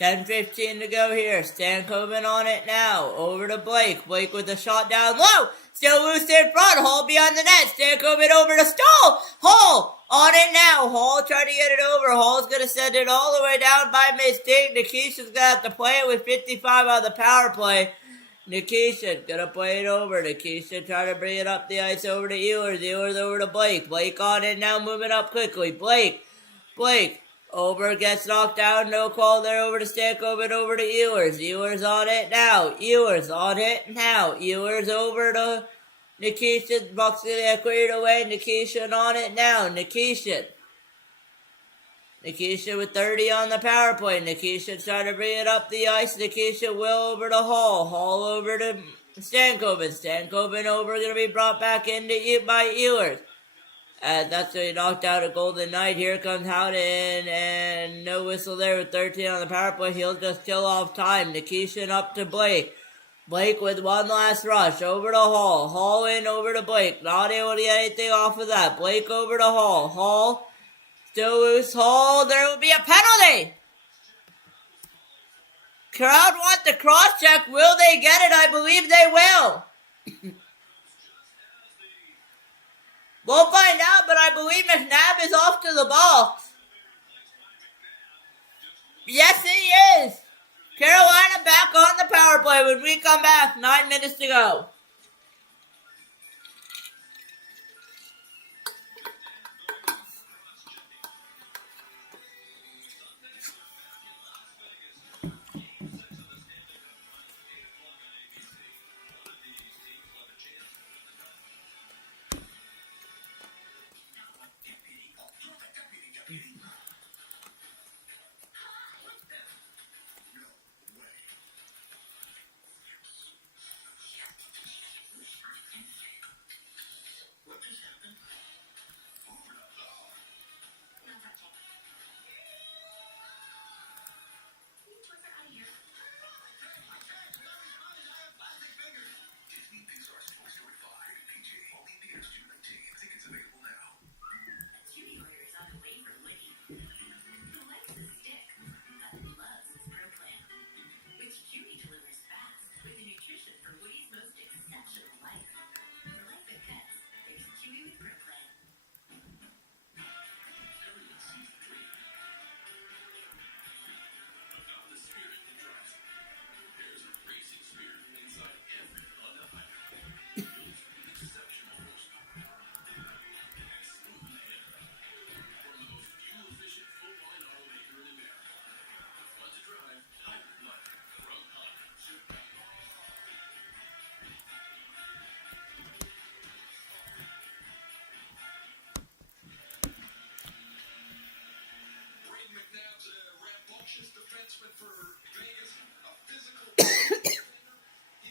$10:15 to go here. Stankoven on it now. Over to Blake. Blake with the shot down low. Still loose in front. Hall behind the net. Stankoven over to Stahl. Hall on it now. Hall trying to get it over. Hall's going to send it all the way down by mistake. Nikisha's going to have to play it with 55 on the power play. Nikisha going to play it over. Nikisha trying to bring it up the ice over to Ehlers. Ehlers over to Blake. Blake on it now. Moving up quickly. Blake. Over gets knocked down, no call there over to Stankoven, over to Ehlers. Ehlers on it now. Ehlers over to Nikisha. Bucks gonna get cleared away. Nikisha on it now. Nikisha with 30 on the power play. Nikisha trying to bring it up the ice. Nikisha will over to Hall. Hall over to Stankoven. Stankoven over, gonna be brought back into by Ehlers. That's what he knocked out a Golden Knight. Here comes Howden, and no whistle there with 13 on the power play. He'll just kill off time. Nikishin up to Blake. Blake with one last rush. Over to Hall. Hall in over to Blake. Not able to get anything off of that. Blake over to Hall. Hall still loose. Hall. There will be a penalty. Crowd want the cross check. Will they get it? I believe they will. We'll find out, but I believe McNabb is off to the ball. Yes, he is. Carolina back on the power play when we come back. 9 minutes to go.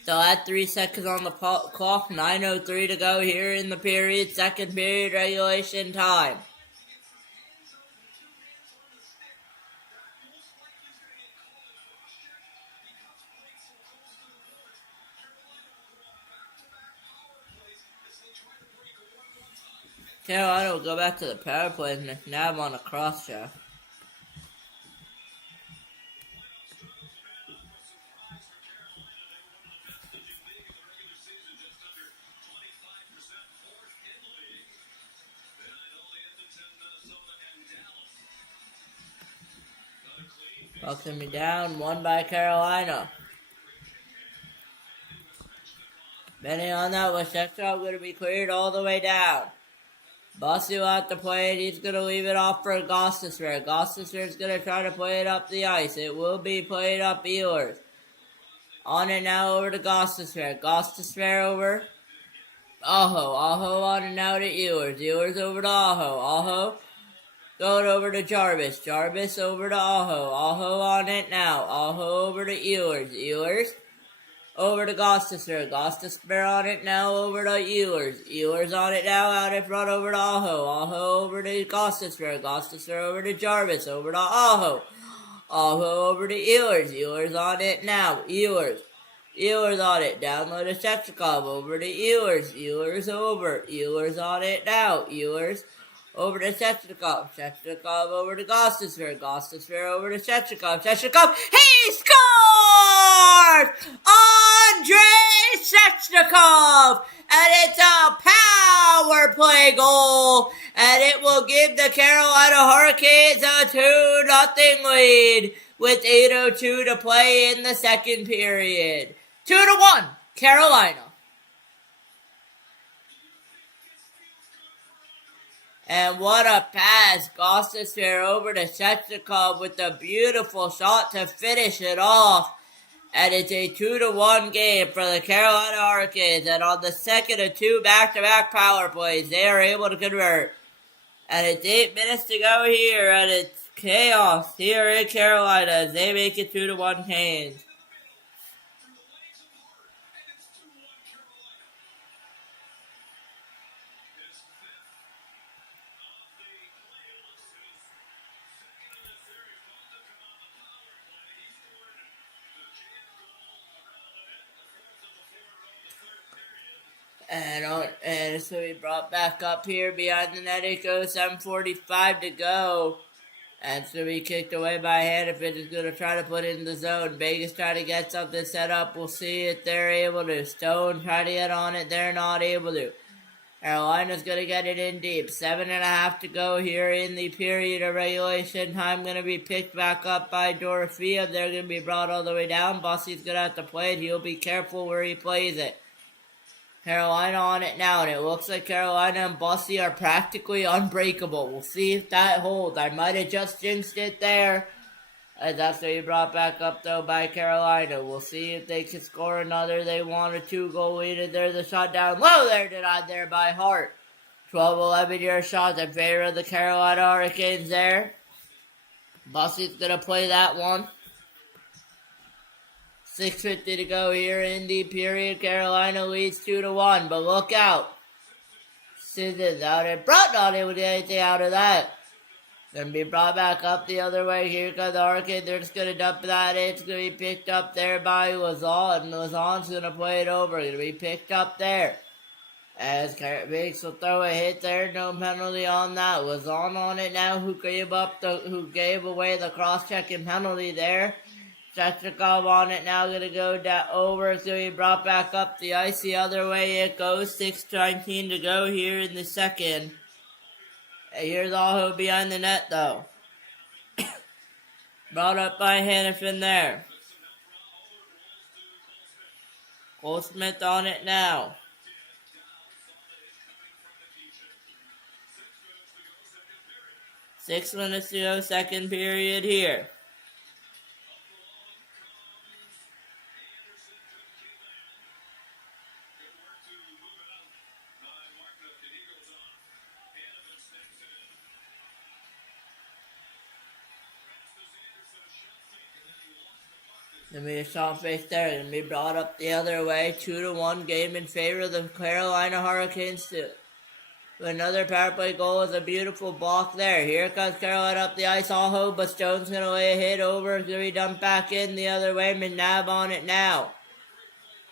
So at 3 seconds on the clock, 9:03 to go here in the period. Second period regulation time. Carolina will go back to the power play and McNabb on a cross check. Puck coming down, won by Carolina. Betting on that was Shekstrov going to be cleared all the way down. Bossy will have to play it. He's going to leave it off for Gostisbehere. Gostisbehere is going to try to play it up the ice. It will be played up Ehlers. On it now over to Gostisbehere. Gostisbehere over. Aho on it now to Ehlers. Ehlers over to Aho. Aho going over to Jarvis. Jarvis over to Aho. Aho on it now. Aho over to Ehlers. Ehlers over to Gostisbehere. Gostisbehere on it now over to Ehlers. Ehlers on it now out in front over to Aho. Aho over to Gostisbehere. Gostisbehere over to Jarvis. Over to Aho. Aho over to Ehlers. Ehlers on it now. Ehlers on it. Down low to Shekstrov. Over to Ehlers. Ehlers over. Ehlers on it now. Ehlers over to Shekstrov. Shekstrov over to Gostisbehere. Gostisbehere over to Shekstrov. Shekstrov. He scores! Andrei Shekstrov! And it's a power play goal. And it will give the Carolina Hurricanes a 2-0 lead with 8:02 to play in the second period. 2-1, Carolina. And what a pass. Gostisbehere over to Shekstrov with a beautiful shot to finish it off. And it's a 2-1 game for the Carolina Hurricanes. And on the second of two back-to-back power plays, they are able to convert. And it's 8 minutes to go here, and it's chaos here in Carolina as they make it 2-1 Canes. And so he brought back up here behind the net. It goes 7:45 to go. And so he kicked away by Hannafin. Is going to try to put it in the zone. Vegas trying to get something set up. We'll see if they're able to. Stone try to get on it. They're not able to. Carolina's going to get it in deep. 7.5 to go here in the period of regulation time. Going to be picked back up by Dorothea. They're going to be brought all the way down. Bossy's going to have to play it. He'll be careful where he plays it. Carolina on it now, and it looks like Carolina and Bossy are practically unbreakable. We'll see if that holds. I might have just jinxed it there. As that's what he brought back up, though, by Carolina. We'll see if they can score another. They want a 2-goal lead, and there's a shot down low there denied there by Hart. 12-11 yard shot in favor of the Carolina Hurricanes there. Bossy's going to play that one. 6:50 to go here in the period. Carolina leads 2-1, but look out. Sissons out in front, not able to get anything out of that. Gonna be brought back up the other way. Here comes the Hurricane. They're just gonna dump that in. It's gonna be picked up there by Lazon. And Lazon's gonna play it over. Gonna be picked up there. As Viggs will throw a hit there, no penalty on that. Lazon on it now, who gave away the cross-checking penalty there. Shekstrov on it now, going to go down over, so he brought back up the ice the other way it goes. 6:19 to go here in the second. And here's Aho behind the net, though. Brought up by Hannafin there. Goldsmith on it now. 6 minutes to go, second period here. Gonna be a shot face there. Gonna be brought up the other way. 2-1 game in favor of the Carolina Hurricanes. Another power play goal is a beautiful block there. Here comes Carolina up the ice. Aho, but Stone's gonna lay a hit over. It's gonna be dumped back in the other way. McNabb on it now.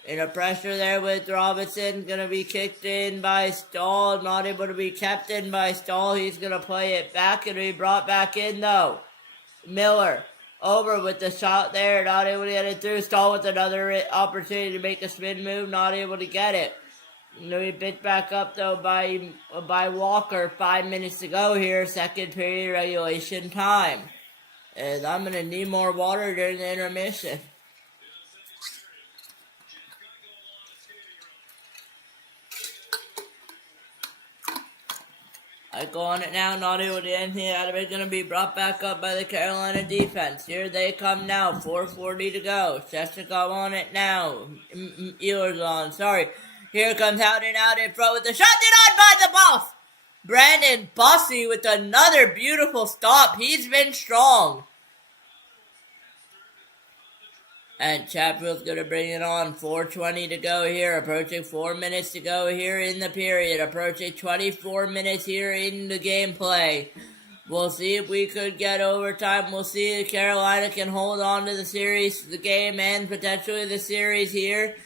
In a pressure there with Robinson. Gonna be kicked in by Stahl. Not able to be kept in by Stahl. He's gonna play it back and be brought back in though. Miller. Over with the shot there, not able to get it through. Stahl with another opportunity to make a spin move, not able to get it. We picked back up though by Walker. 5 minutes to go here, second period regulation time. And I'm going to need more water during the intermission. I go on it now, not able to get anything out of it. Going to be brought back up by the Carolina defense. Here they come now, 4:40 to go. Shestakov on it now. Ehlers on, sorry. Here comes Howden out in front with the shot denied by the boss. Brandon Bussey with another beautiful stop. He's been strong. And Chatfield's going to bring it on. 4:20 to go here. Approaching 4 minutes to go here in the period. Approaching 24 minutes here in the gameplay. We'll see if we could get overtime. We'll see if Carolina can hold on to the series, the game, and potentially the series here.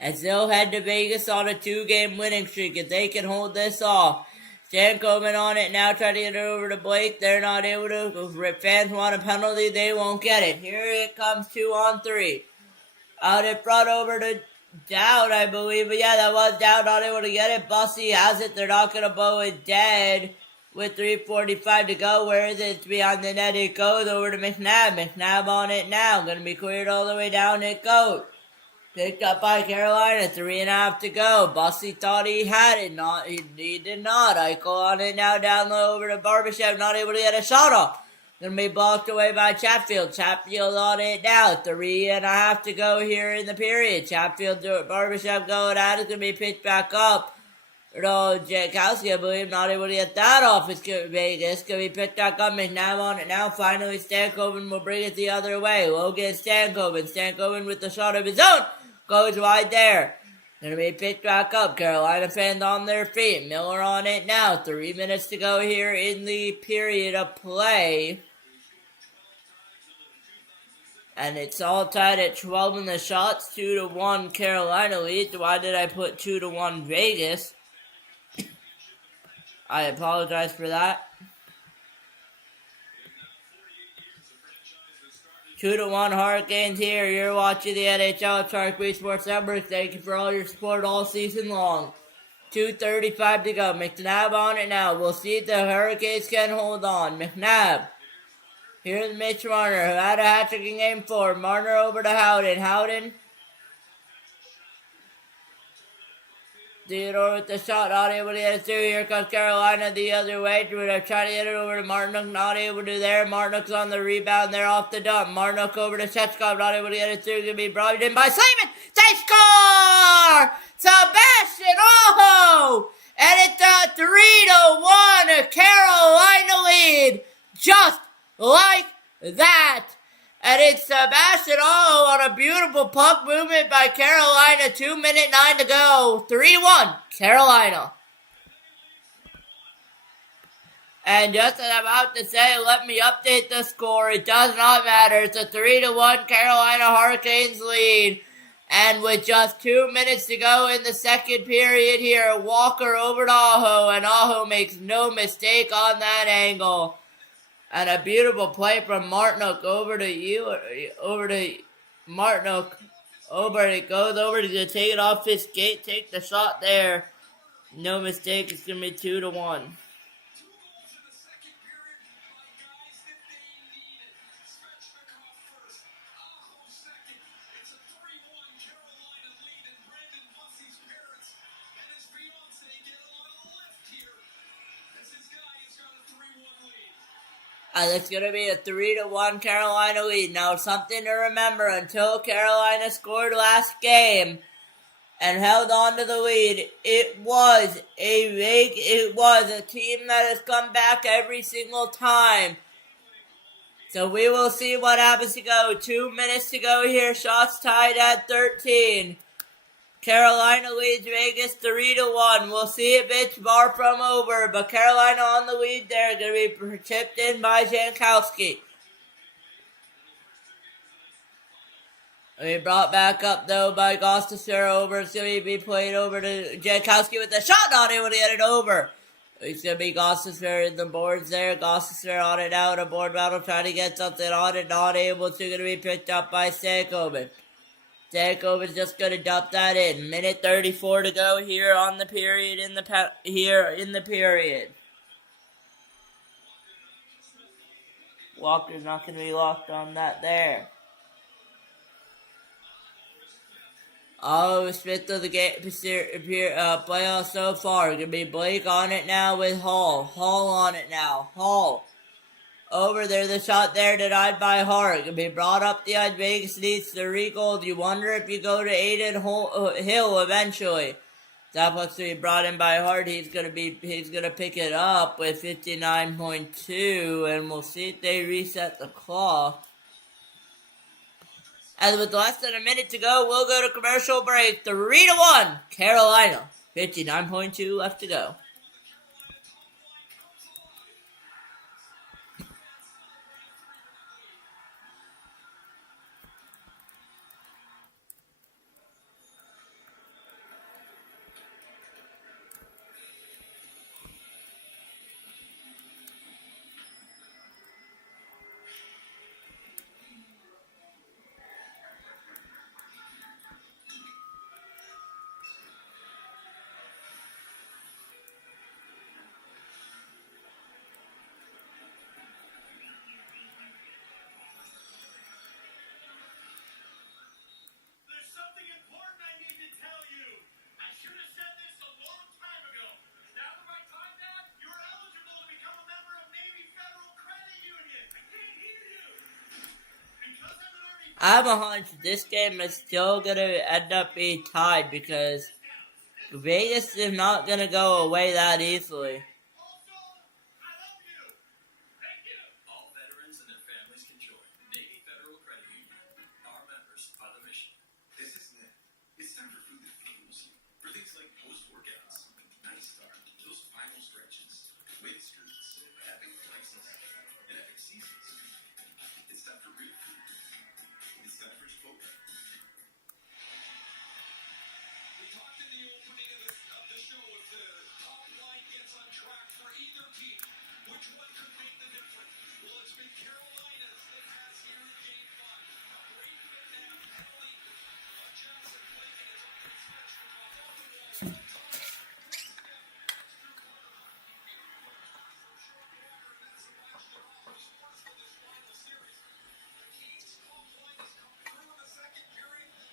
As they'll head to Vegas on a 2-game winning streak. If they can hold this off. Stankoven on it now, trying to get it over to Blake. They're not able to. If fans want a penalty, they won't get it. Here it comes, 2-on-3. Out in front over to Dowd, I believe. But yeah, that was Dowd, not able to get it. Bussey has it. They're not going to blow it dead with 3:45 to go. Where is it? It's behind the net. It goes over to McNabb. McNabb on it now. Going to be cleared all the way down. It goes. Picked up by Carolina, 3.5 to go. Bussey thought he had it. He did not. Eichel on it now, down low over to Barbashev, not able to get a shot off. Gonna be blocked away by Chatfield. Chatfield on it now, 3.5 to go here in the period. Chatfield, Barbashev going out. It's gonna be picked back up. Jankowski, I believe, not able to get that off. It's gonna be picked back up. McNabb on it now. Finally, Stankoven will bring it the other way. Logan Stankoven. Stankoven with the shot of his own. Goes wide there. Gonna be picked back up. Carolina fans on their feet. Miller on it now. 3 minutes to go here in the period of play. And it's all tied at 12 in the shots. 2-1 Carolina lead. Why did I put 2-1 Vegas? I apologize for that. 2-1 Hurricanes here. You're watching the NHL at Sharik Sports Network. Thank you for all your support all season long. 2:35 to go. McNabb on it now. We'll see if the Hurricanes can hold on. McNabb. Here's Mitch Marner, who had a hat-trick in Game 4. Marner over to Howden. Howden. Theodore with the shot, not able to get it through. Here comes Carolina the other way. They're trying to get it over to Martinook, not able to there. Martinook's on the rebound. They're off the dump. Martinook over to Shechkov, not able to get it through. Going to be brought in by Slavin. They score! Sebastian Aho! And it's a 3-1 Carolina lead. Just like that. And it's Sebastian Aho on a beautiful puck movement by Carolina. 2:09 to go. 3-1 Carolina. And just as I'm about to say, let me update the score. It does not matter. It's a 3-1 Carolina Hurricanes lead. And with just 2 minutes to go in the second period here, Walker over to Aho. And Aho makes no mistake on that angle. And a beautiful play from Martinook over to Martinook. It goes over to take it off his skate, take the shot there. No mistake, it's going to be 2-1. And it's going to be a 3-1 Carolina lead. Now, something to remember, until Carolina scored last game and held on to the lead, it was a team that has come back every single time. So we will see what happens to go. 2 minutes to go here. Shots tied at 13. Carolina leads Vegas 3-1. We'll see if it's far from over, but Carolina on the lead there. Going to be tipped in by Jankowski. Be brought back up though by Gostisbehere over. It's going to be played over to Jankowski with the shot, not able to get it over. It's going to be Gostisbehere in the boards there. Gostisbehere on it now. A board battle trying to get something on it, not able to. Going to be picked up by Stankoven. Stankoven's just going to dump that in. Minute 34 to go here on the period in the period. Walker's not going to be locked on that there. Oh, fifth of the game playoff so far. Gonna be Blake on it now with Hall. Hall on it now. Hall. Over there, the shot there denied by Hart. Gonna be brought up the ice. Vegas needs the regoal. You wonder if you go to Aiden Hill eventually. That puck's to be brought in by Hart. He's gonna pick it up with 59.2, and we'll see if they reset the clock. And with less than a minute to go, we'll go to commercial break. 3-1, Carolina. 59.2 left to go. There's something important I need to tell you. I should have said this a long time ago. Now that my time out, you're eligible to become a member of Navy Federal Credit Union. I can't hear you. Because I'm an Army. I have a hunch this game is still gonna end up being tied because Vegas is not gonna go away that easily. Also, I love you. Thank you. All veterans and their families can join Navy Federal Credit Union. Our members are the mission. This is it. It's time for food that fuels you. For things like post-workouts, nice start, those final stretches, win streaks, epic flexes, and epic seasons. It's time for real food. It's time for Chipotle. We talked in the opening of the show if the top line gets on track for either team, which one could make the difference? Well, it's been Carolina's that has here in Game 5. A great fit-down penalty. Jackson Blake and his own switch from off the wall.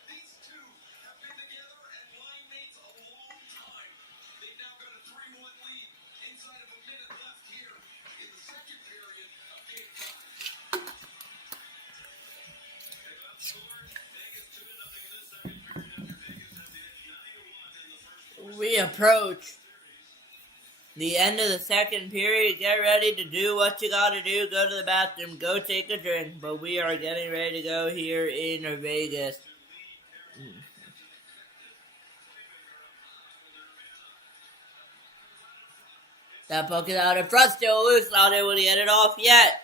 These two have been together and line mates a long time. They've now got a 3-1 lead inside of a minute left here in the second period of Game 5. They got scored. Vegas 2-0 in the second period after Vegas had the edge 9-1 in the first. We approach the end of the second period. Get ready to do what you gotta do. Go to the bathroom. Go take a drink. But we are getting ready to go here in Vegas. That puck is out in front. Still loose. Not able to get it off yet.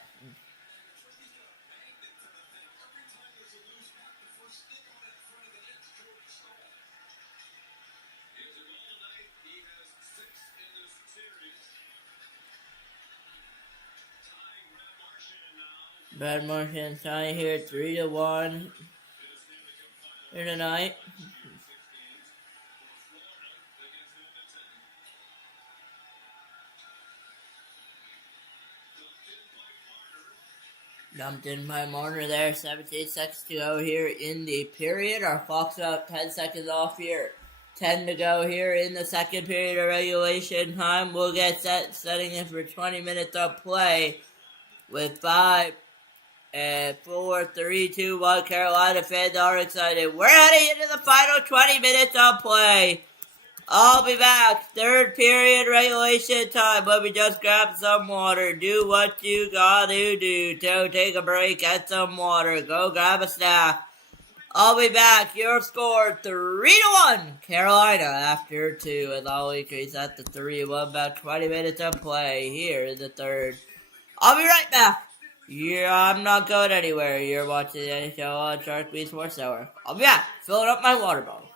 Brad Marchand tying here 3-1 here tonight. Dumped in by Marner there. 17 seconds to go here in the period. Our clock's about 10 seconds off here. 10 to go here in the second period of regulation time. We'll get setting it for 20 minutes of play with 5 and 4, 3, 2, 1. Carolina fans are excited. We're heading into the final 20 minutes of play. I'll be back. Third period regulation time. Let me just grab some water. Do what you gotta do. Take a break. Get some water. Go grab a snack. I'll be back. Your score 3-1. Carolina after 2. And I'll increase that to 3-1. About 20 minutes of play here in the third. I'll be right back. Yeah, I'm not going anywhere. You're watching the NHL on Shark Beat Sports Network. I'll be back. Filling up my water bottle.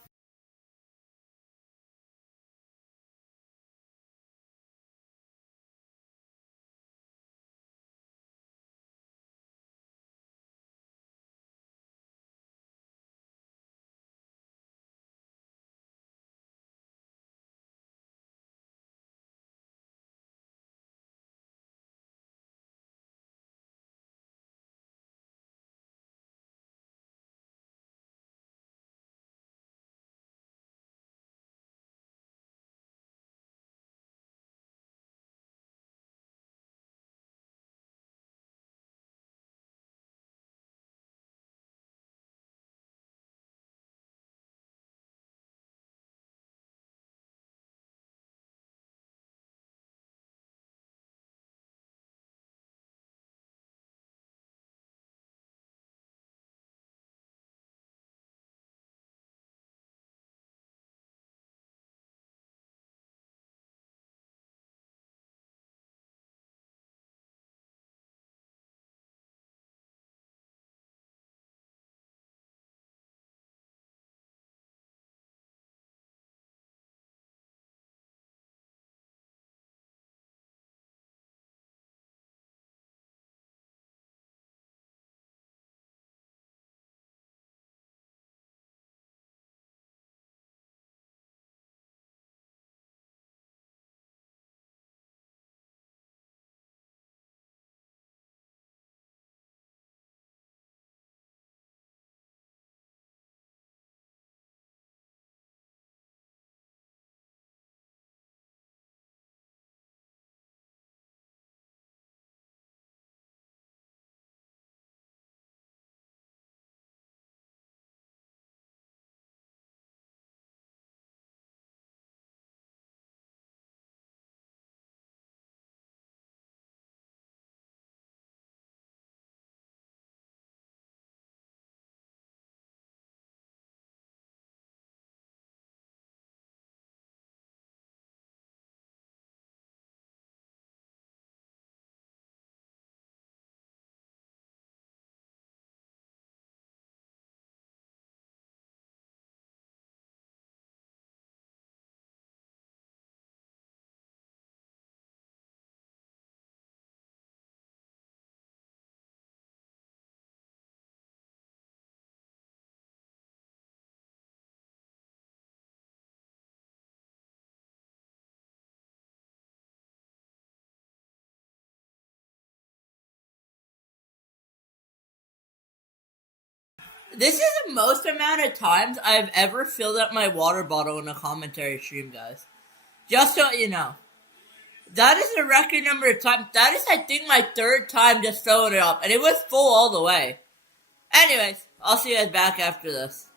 This is the most amount of times I've ever filled up my water bottle in a commentary stream, guys. Just so you know. That is a record number of times. That is, I think, my third time just filling it up. And it was full all the way. Anyways, I'll see you guys back after this.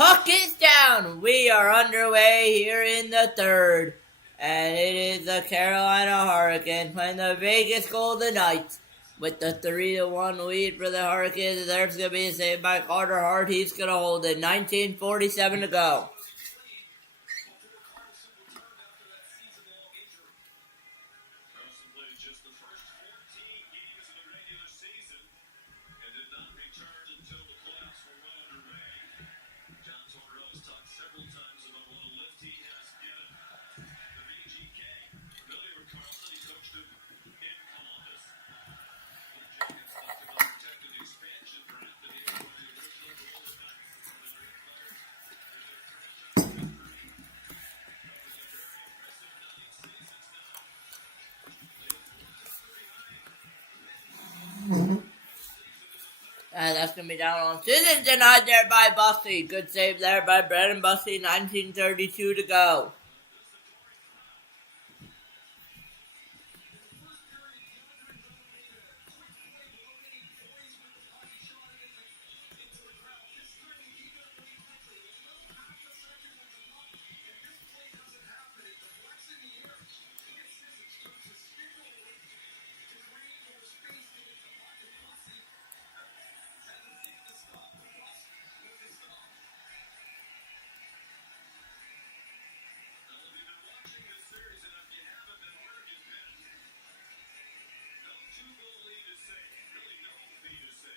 Puck is down. We are underway here in the third. And it is the Carolina Hurricanes playing the Vegas Golden Knights with the 3-1 lead for the Hurricanes. There's going to be a save by Carter Hart. He's going to hold it. 19:47 to go. And that's going to be down on Susan, denied there by Bussey. Good save there by Brandon Bussey. 19:32 to go.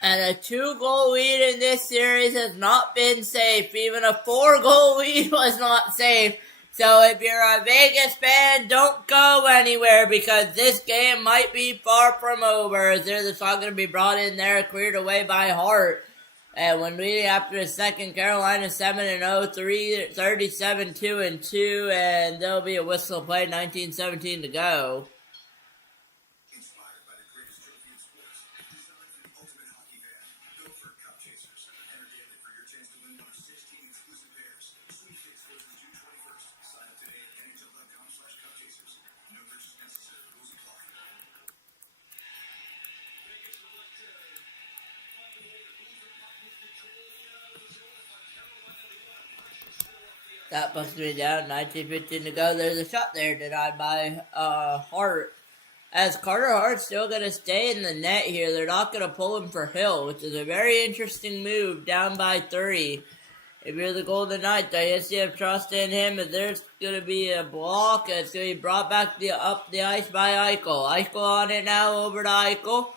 And a 2-goal lead in this series has not been safe. Even a 4-goal lead was not safe. So if you're a Vegas fan, don't go anywhere because this game might be far from over. There's a shot going to be brought in there, cleared away by Hart. And when we after the second, Carolina 7-0, 37-2-2, and there'll be a whistle play. 19:17 to go. That busts me down. 19:15 to go. There's a shot there denied by Hart. As Carter Hart's still going to stay in the net here. They're not going to pull him for Hill, which is a very interesting move, down by 3. If you're the Golden Knights, I guess you have trust in him. If there's going to be a block, it's going to be brought back up the ice by Eichel. Eichel on it now, over to Eichel.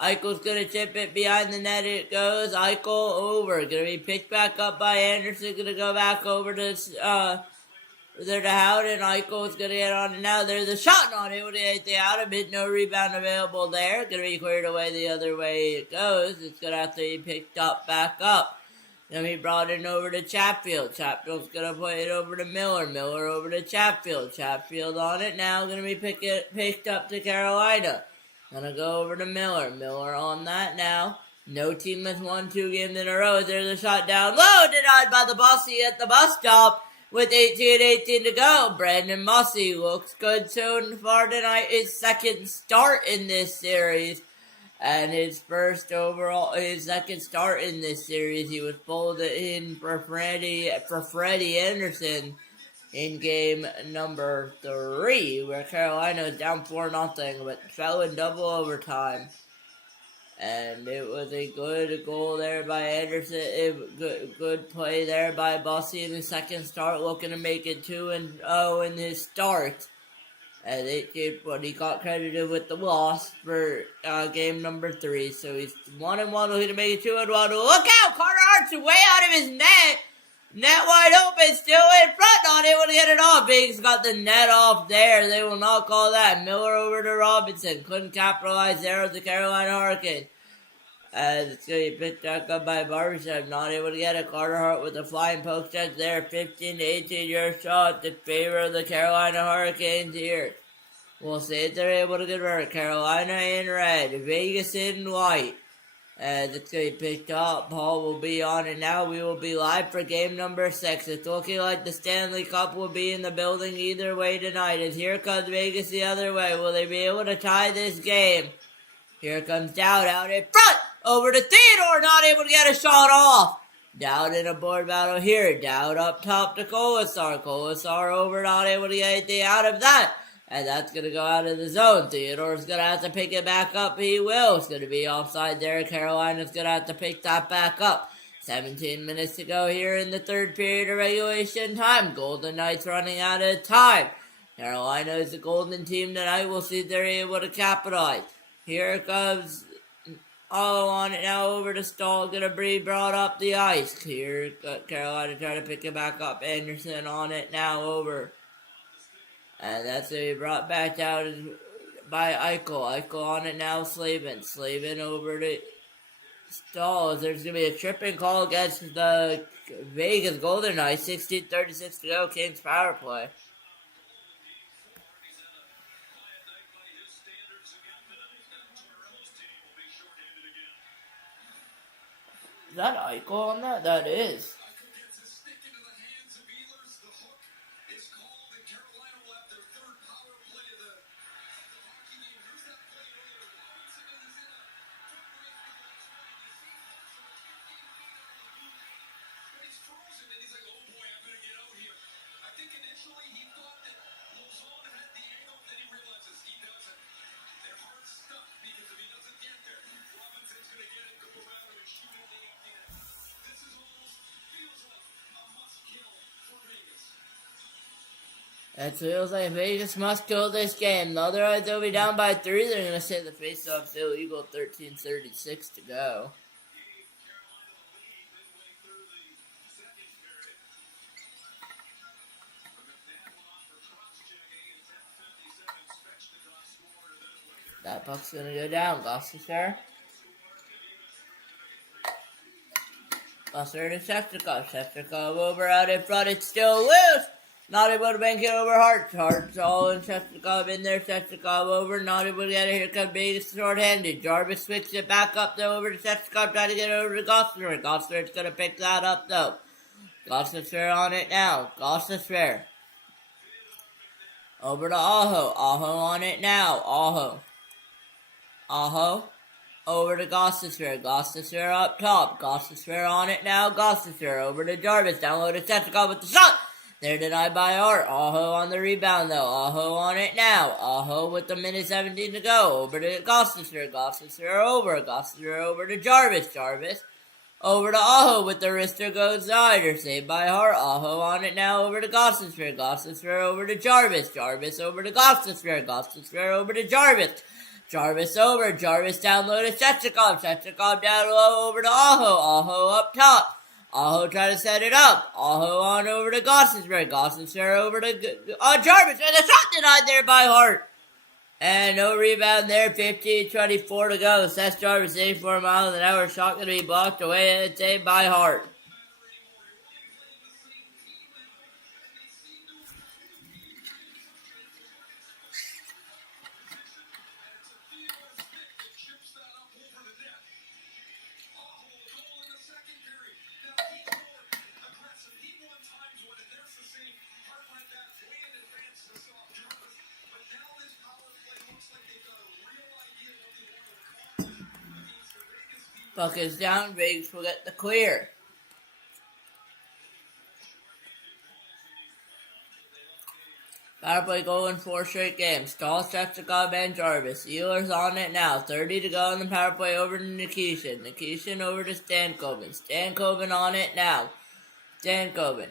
Eichel's going to chip it behind the net. It goes. Eichel over. Going to be picked back up by Anderson. Going to go back over to there to Howden. Eichel is going to get on it now. There's a shot not able to get the out of it. No rebound available there. Going to be cleared away the other way it goes. It's going to have to be picked up back up. Then he brought it over to Chatfield. Chatfield's going to play it over to Miller. Miller over to Chatfield. Chatfield on it now. Going to be picked up to Carolina. Gonna go over to Miller. Miller on that now. No team has won 2 games in a row. There's a shot down low. Denied by the Bussy at the bus stop with 18:18 to go. Brandon Bussy looks good so far tonight. His second start in this series. And his second start in this series. He was pulled in for Freddie Anderson in game number 3, where Carolina is down 4-0, but fell in double overtime. And it was a good goal there by Anderson. Good play there by Bussy in his second start, looking to make it 2-0 in his start. And but he got credited with the loss for game number 3. So he's 1-1, looking to make it 2-1. Look out! Carter Hart's way out of his net. Net wide open, still in front, not able to get it off. Biggs got the net off there. They will not call that. Miller over to Robinson. Couldn't capitalize there with the Carolina Hurricanes. As it's going to be picked back up by Barbershop. Not able to get it. Carter Hart with a flying poke check there. 15-18 yard shot in favor of the Carolina Hurricanes here. We'll see if they're able to convert. Carolina in red. Vegas in white. As it's going to be picked up, Paul will be on it now. We will be live for game number 6. It's looking like the Stanley Cup will be in the building either way tonight. As here comes Vegas the other way. Will they be able to tie this game? Here comes Dowd out in front. Over to Theodore. Not able to get a shot off. Down in a board battle here. Down up top to Colasar. Colasar over, not able to get anything out of that. And that's going to go out of the zone. Theodore's going to have to pick it back up. He will. It's going to be offside there. Carolina's going to have to pick that back up. 17 minutes to go here in the third period of regulation time. Golden Knights running out of time. Carolina is the golden team tonight. We'll see if they're able to capitalize. Here comes All on it now over to Stahl. Gonna be brought up the ice. Here, Carolina trying to pick it back up. Anderson on it now over. And that's going to be brought back down by Eichel. Eichel on it now, Slavin. Slavin over to Stahl. There's going to be a tripping call against the Vegas Golden Knights. 16:36 to go, Kings power play. Is that Eichel on that? That is. It feels like Vegas must kill this game. Otherwise, they'll be down by 3. They're going to say the faceoff's illegal. 13:36 to go. That puck's going to go down. Gostisar. Gostisar to Shestakov. Shestakov over out in front. It's still loose. Not able to bank it over Hart. Hart's all in Shestakov in there. Shestakov over. Not able to get it. Here comes Vegas short-handed. Jarvis switches it back up though over to Shestakov. Trying to get it over to Gostisar. Gostisar's going to pick that up though. Gostisar on it now. Gostisar. Over to Aho. Aho on it now. Aho. Aho. Over to Gostisar. Gostisar up top. Gostisar on it now. Gostisar over to Jarvis. Down low to Shestakov with the shot. They're denied by Hart. Aho on the rebound, though. Aho on it now. Aho with the minute 17 to go. Over to Gostisar. Gostisar over. Gostisar over to Jarvis. Jarvis over to Aho with the wrister goes side. Saved by Hart. Aho on it now over to Gostisar. Gostisar over to Jarvis. Jarvis over to Gostisar. Gostisar over to Jarvis. Jarvis over. Jarvis down low to Shestakov. Shestakov down low over to Aho. Aho up top. Aho trying to set it up. Aho on over to Gostisar. Gostisar over to Jarvis. And a shot denied there by Hart. And no rebound there. 15:24 to go. Seth Jarvis 84 miles an hour. Shot going to be blocked away and saved by Hart. Puck is down. Vegas will get the clear. Power play goal in 4 straight games. Stahl, Shestakov, and Jarvis. Ehlers on it now. 30 to go in the power play over to Nikishin. Nikishin over to Stankoven. Stankoven on it now. Stankoven.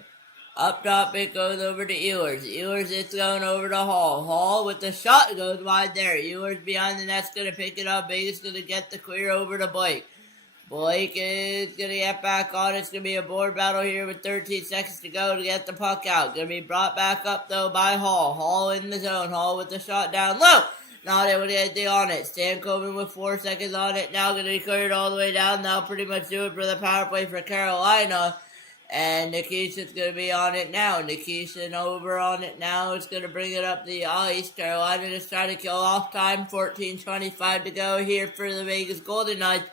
Up top, it goes over to Ehlers. Ehlers, it's going over to Hall. Hall with the shot goes wide there. Ehlers behind the net's going to pick it up. Vegas going to get the clear over to Blake. Blake is going to get back on. It's going to be a board battle here with 13 seconds to go to get the puck out. Going to be brought back up, though, by Hall. Hall in the zone. Hall with the shot down low. Not able to get anything on it. Stankoven with 4 seconds on it. Now going to be cleared all the way down. Now pretty much do it for the power play for Carolina. And Nikishin's going to be on it now. Nikishin over on it now. It's going to bring it up the ice. Carolina just trying to kill off time. 14:25 to go here for the Vegas Golden Knights.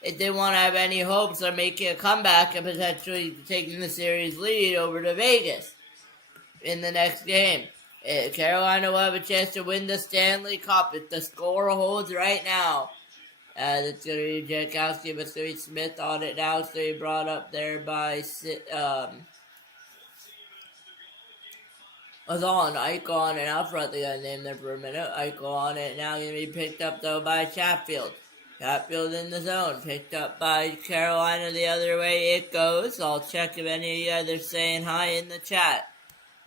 It didn't want to have any hopes of making a comeback and potentially taking the series lead over to Vegas in the next game. Carolina will have a chance to win the Stanley Cup if the score holds right now. And it's going to be Jankowski, but it's going to be Smith on it now. It's going to be brought up there by was on Eichel on it out front. They got named there for a minute. Eichel on it now, going to be picked up though by Chatfield. Chatfield in the zone, picked up by Carolina the other way it goes. I'll check if any of you guys are saying hi in the chat.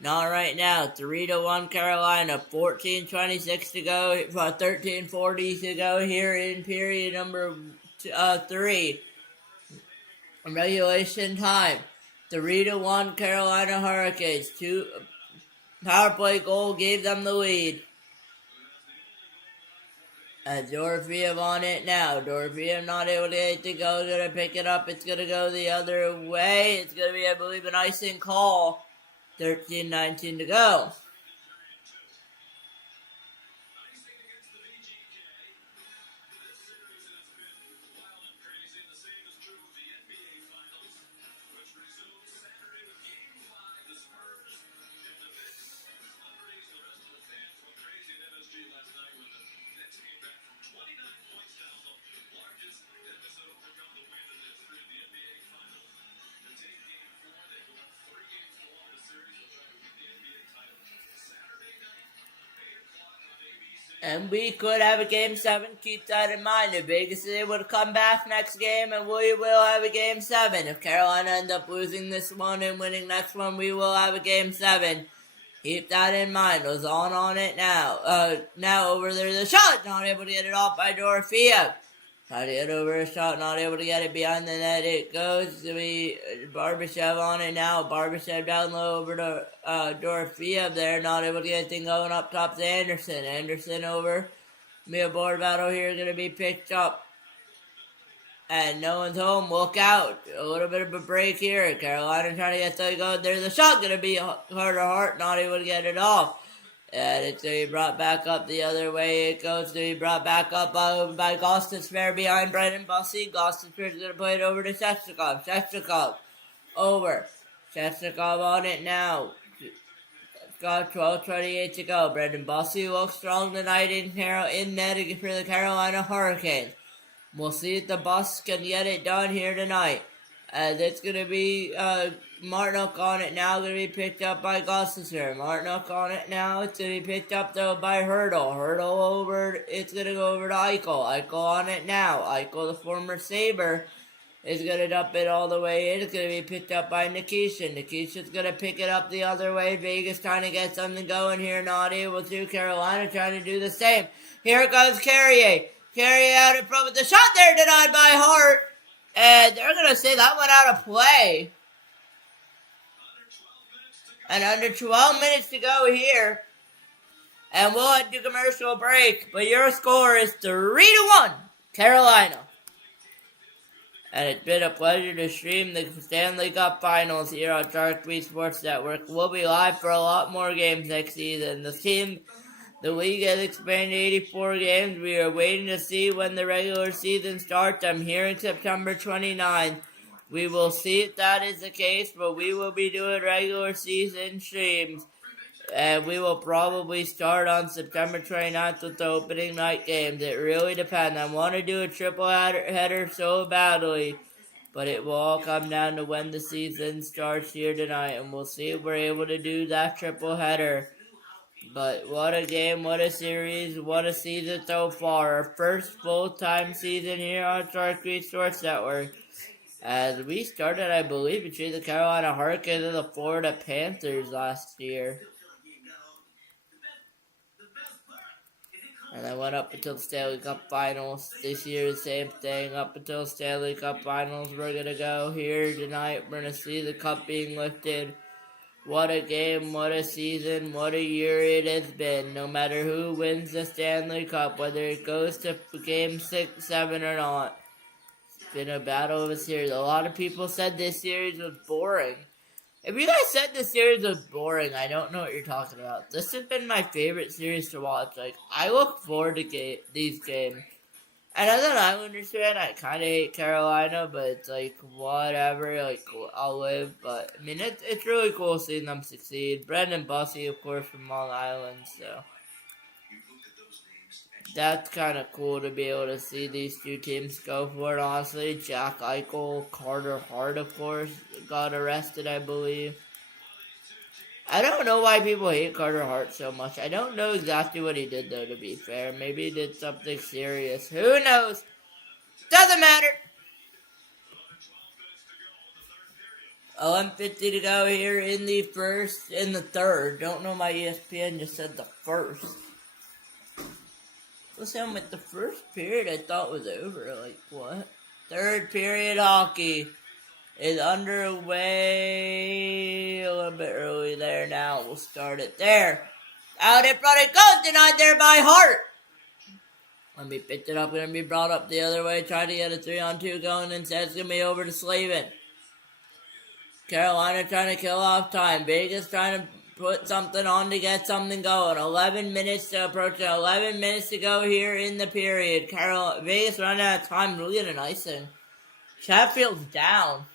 Not right now. 3-1 Carolina. 14:26 to go. 13:40 to go here in period number 3. Regulation time. 3-1 Carolina Hurricanes. Power play goal gave them the lead. Dorofeev on it now. Dorofeev not able to get it to go. Gonna pick it up. It's gonna go the other way. It's gonna be, I believe, an icing call. 13:19 to go. And we could have a Game 7. Keep that in mind. If Vegas is able to come back next game, and we will have a Game 7. If Carolina ends up losing this one and winning next one, we will have a Game 7. Keep that in mind. Was on it now. Now over there, the shot. Not able to get it off by Dorofeev. Try to get over a shot. Not able to get it behind the net. It goes to be Barbashev on it now. Barbashev down low over to Dorofeev there. Not able to get anything going up top to Anderson. Anderson over. Be a board battle here. Going to be picked up. And no one's home. Look out. A little bit of a break here. Carolina trying to get something going. There's a shot. Going to be heart to heart. Not able to get it off. And it's going to be brought back up the other way. It goes to be brought back up by Gostisbehere behind Brendan Bussey. Gostisbehere is going to play it over to Shestakov. Shestakov over. Shestakov on it now. Got 12:28 to go. Brendan Bussey looks strong tonight in net for the Carolina Hurricanes. We'll see if the Buss can get it done here tonight. And it's going to be Martinook on it now. Going to be picked up by Gostisbehere. Martinook on it now. It's going to be picked up though by Hurdle. Hurdle over. It's going to go over to Eichel. Eichel on it now. Eichel, the former Sabre, is going to dump it all the way in. It's going to be picked up by Nikishin. Nikishin's going to pick it up the other way. Vegas trying to get something going here. Not able to. Carolina trying to do the same. Here goes Carrier. Carrier out in front with the shot there denied by Hart. And they're going to say that went out of play. And under 12 minutes to go here. And we'll head to commercial break. But your score is 3-1, Carolina. And it's been a pleasure to stream the Stanley Cup Finals here on Shark Sports Network. We'll be live for a lot more games next season. The league has expanded 84 games. We are waiting to see when the regular season starts. I'm hearing September 29th. We will see if that is the case, but we will be doing regular season streams. And we will probably start on September 29th with the opening night games. It really depends. I want to do a triple header so badly, but it will all come down to when the season starts here tonight. And we'll see if we're able to do that triple header. But what a game, what a series, what a season so far. Our first full-time season here on Shark Sports Network. As we started, I believe, between the Carolina Hurricanes and the Florida Panthers last year. And I went up until the Stanley Cup Finals. This year, the same thing. Up until the Stanley Cup Finals, we're going to go here tonight. We're going to see the cup being lifted. What a game, what a season, what a year it has been. No matter who wins the Stanley Cup, whether it goes to Game 6, 7 or not. It's been a battle of a series. A lot of people said this series was boring. If you guys said this series was boring, I don't know what you're talking about. This has been my favorite series to watch. Like, I look forward to these games. And as an Islanders fan, I kind of hate Carolina, but it's like, whatever, like, I'll live. But, I mean, it's really cool seeing them succeed. Brendan Bussey, of course, from Long Island, so. That's kind of cool to be able to see these two teams go for it, honestly. Jack Eichel, Carter Hart, of course, got arrested, I believe. I don't know why people hate Carter Hart so much. I don't know exactly what he did, though, to be fair. Maybe he did something serious. Who knows? Doesn't matter. 11:50 to go here in the third. Don't know, my ESPN just said the first. Listen, with the first period I thought was over. Like, what? Third period hockey is underway a little bit early there now. We'll start it there. Out in front it goes, denied there by Hart. Let me pick it up, gonna be brought up the other way, trying to get a 3-on-2 going, instead it's gonna be over to Slavin. Carolina trying to kill off time. Vegas trying to put something on to get something going. 11 minutes to approach it. 11 minutes to go here in the period. Vegas running out of time. Really get an icing. Chatfield's down.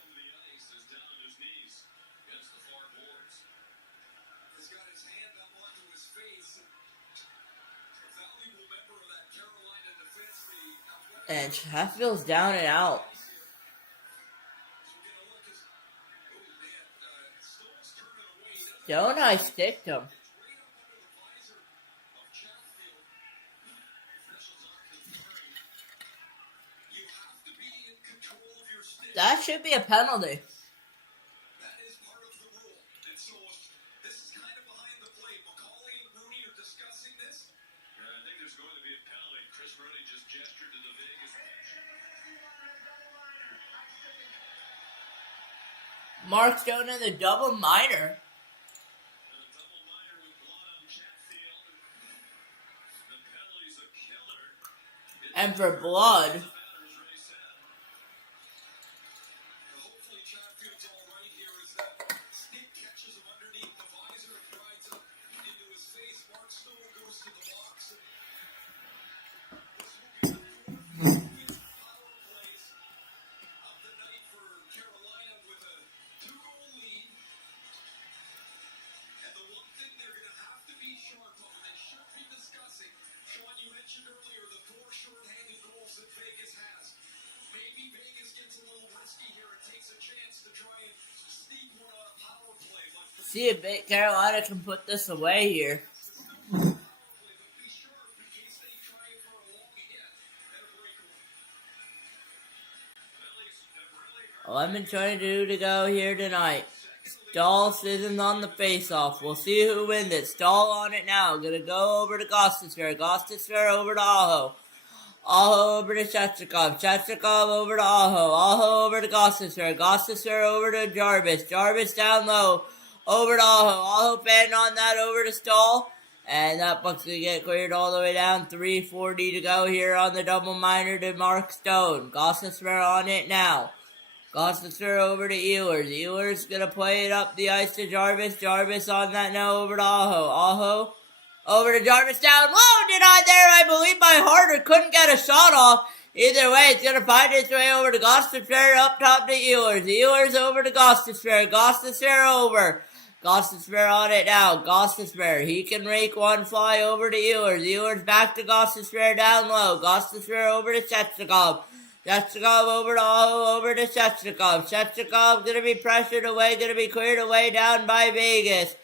And Chatfield's down and out. Don't I stick him? That should be a penalty. Mark Stone in the double minor. And for blood. See if Carolina can put this away here. 11:22 to go here tonight. Stahl sitting on the face-off. We'll see who wins it. Stahl on it now. Gonna go over to Gostisbehere. Gostisbehere over to Aho. Aho over to Shechikov. Shechikov over to Aho. Aho over to Gostisbehere. Gostisbehere over to Jarvis. Jarvis down low. Over to Aho. Aho fan on that over to Stahl. And that puck's going to get cleared all the way down. 3:40 to go here on the double minor to Mark Stone. Gostisbehere on it now. Gostisbehere over to Ehlers. Ehlers going to play it up the ice to Jarvis. Jarvis on that now over to Aho. Aho over to Jarvis down low. Denied there, I believe, by Harder. Couldn't get a shot off. Either way, it's going to find its way over to Gostisbehere up top to Ehlers. Ehlers over to Gostisbehere. Gostisbehere over. Gostisbehere on it now. Gostisbehere. He can rake one fly over to Ehlers. Ehlers back to Gostisbehere down low. Gostisbehere over to Shechikov. Shechikov over to Aho over to Shechikov. Shechikov going to be pressured away. Going to be cleared away down by Vegas.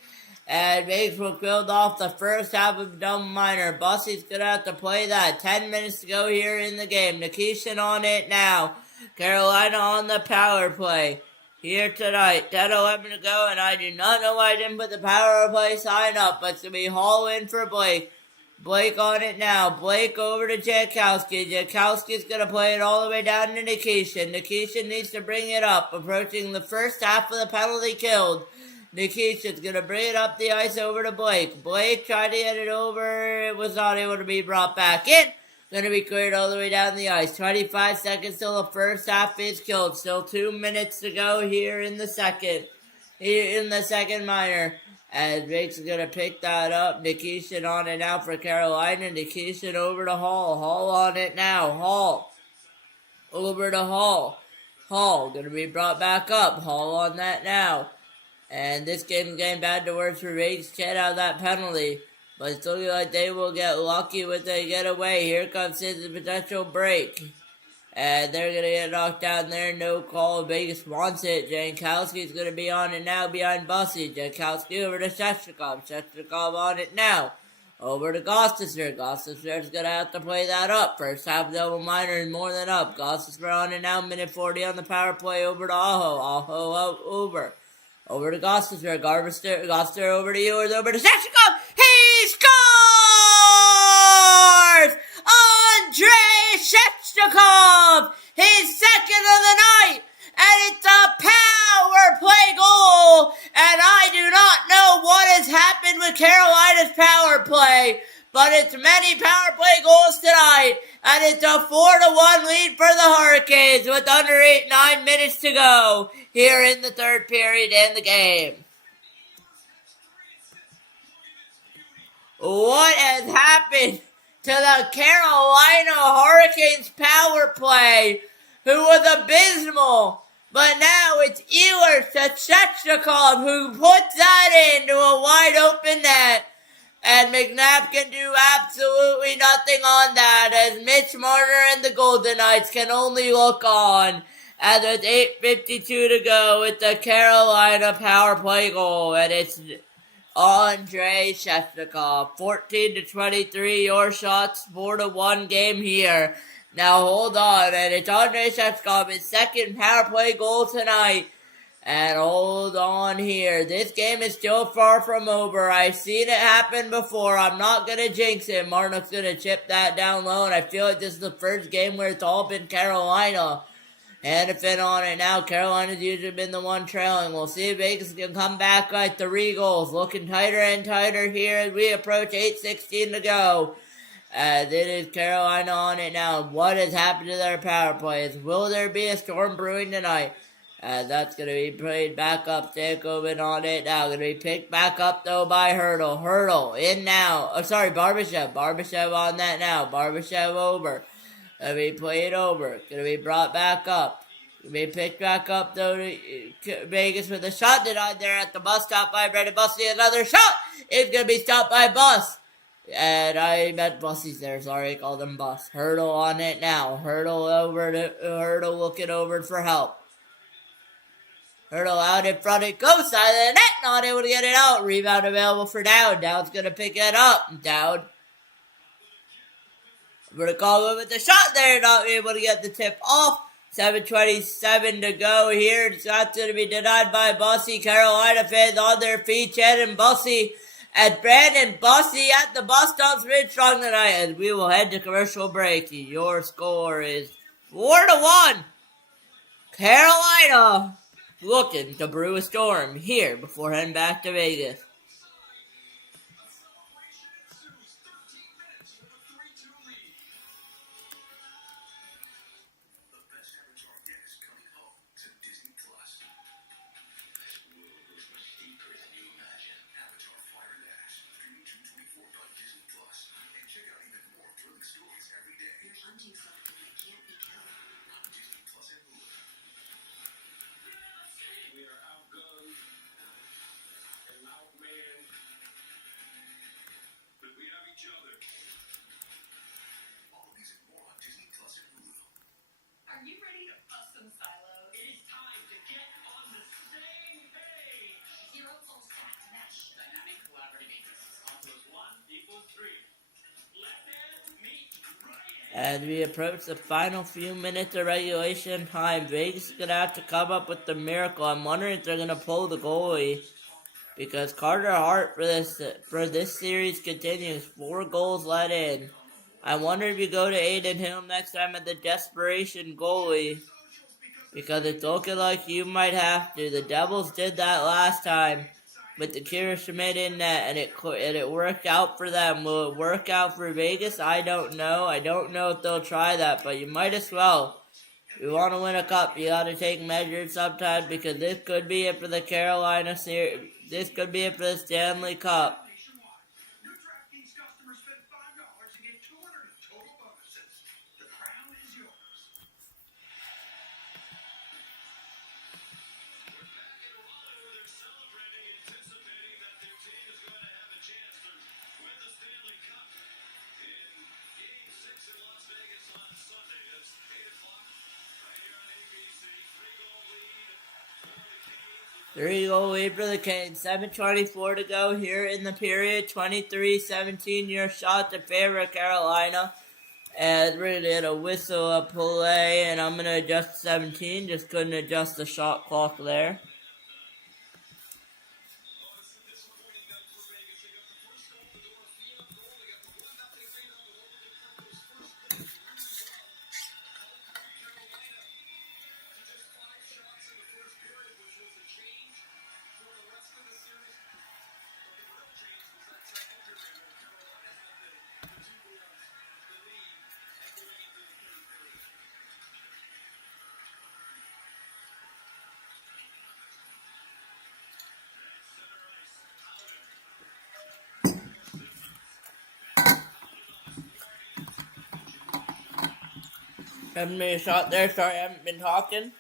And Vegas will build off the first half of double minor. Bussy's going to have to play that. 10 minutes to go here in the game. Nikishin on it now. Carolina on the power play. Here tonight, 10-11 to go, and I do not know why I didn't put the power play sign up, but it's going to be Hall in for Blake. Blake on it now. Blake over to Jankowski. Jankowski's going to play it all the way down to Nikishin. Nikishin needs to bring it up, approaching the first half of the penalty killed. Nikishin's going to bring it up the ice over to Blake. Blake tried to get it over. It was not able to be brought back in. Going to be cleared all the way down the ice. 25 seconds till the first half is killed. Still 2 minutes to go here in the second. Here in the second minor. As Drake's going to pick that up. Nikishin on it now for Carolina. Nikishin over to Hall. Hall on it now. Hall. Over to Hall. Hall going to be brought back up. Hall on that now. And this game's getting bad to worse for Vegas. Get out of that penalty. but it's looking like they will get lucky with a getaway. Here comes his potential break. And they're going to get knocked down there. No call. Vegas wants it. Jankowski's going to be on it now behind Bussy. Jankowski over to Shechnikov. Shechnikov on it now. Over to Gostisner. Gostisner's going to have to play that up. First half double minor is more than up. Gostisner on it now. Minute 40 on the power play. Over to Aho. Aho out over. Over to Gostisner. Gostisner over to Ewers. Over to Shechnikov. He scores! Andrei Shechnikov! His second of the night! And it's a power play goal! And I do not know what has happened with Carolina's power play, but it's many power play goals tonight. And it's a 4-1 lead for the Hurricanes with under 9 minutes to go here in the third period in the game. What has happened to the Carolina Hurricanes power play, who was abysmal, but now it's Ewers to Shechnikov who puts that into a wide open net, and McNabb can do absolutely nothing on that as Mitch Marner and the Golden Knights can only look on as with 8:52 to go with the Carolina power play goal, and it's Andrei Shechnikov, 14-23, your shots, 4-1 game here. Now hold on, and it's Andrei Shechnikov, his second power play goal tonight. And hold on here, this game is still far from over. I've seen it happen before. I'm not going to jinx it. Marnock's going to chip that down low, and I feel like this is the first game where it's all been Carolina. Hannafin on it now. Carolina's usually been the one trailing. We'll see if Vegas can come back like 3 goals. Looking tighter and tighter here as we approach 8:16 to go. As it is Carolina on it now. What has happened to their power plays? Will there be a storm brewing tonight? That's going to be played back up. Stankoven on it now. Going to be picked back up though by Hurdle. Hurdle in now. Barbashev. Barbashev on that now. Barbashev over. Gonna be played over. Gonna be brought back up. Gonna be picked back up though to Vegas with a shot denied there at the bus stop by Brendan Bussy. Another shot is gonna be stopped by Bus. And I meant Bussy's there. Sorry, I called him Bus. Hurdle on it now. Hurdle over to Hurdle looking over for help. Hurdle out in front. It goes side of the net. Not able to get it out. Rebound available for Dowd. Dowd's gonna pick it up. Dowd. Vertical with the shot there, not able to get the tip off. 7:27 to go here. It's not going to be denied by Bussy. Carolina fans on their feet, chanting Bussy. And Brandon Bussy at the bus stop's really strong tonight. And we will head to commercial break. Your score is 4-1. Carolina looking to brew a storm here before heading back to Vegas. Are you ready to bust some silos? It is time to get on the same page. Zero full stack mesh. Dynamic collaborative matrices. 1 + 1 = 3. Left hand meet right hand. As we approach the final few minutes of regulation time, Vegas is going to have to come up with the miracle. I'm wondering if they're going to pull the goalie, because Carter Hart for this series continues. 4 goals let in. I wonder if you go to Aiden Hill next time at the desperation goalie, because it's looking like you might have to. The Devils did that last time with the Kira Schmidt in net, and it worked out for them. Will it work out for Vegas? I don't know. I don't know if they'll try that, but you might as well. If you want to win a cup, you got to take measures sometimes, because this could be it for the Carolina series. This could be it for the Stanley Cup. 3-goal lead for the Canes. 7:24 to go here in the period. 23-17 your shot to favor Carolina. And we're going to get a whistle, a play, and I'm going to adjust 17. Just couldn't adjust the shot clock there. Haven't made a shot there. Sorry, I haven't been talking.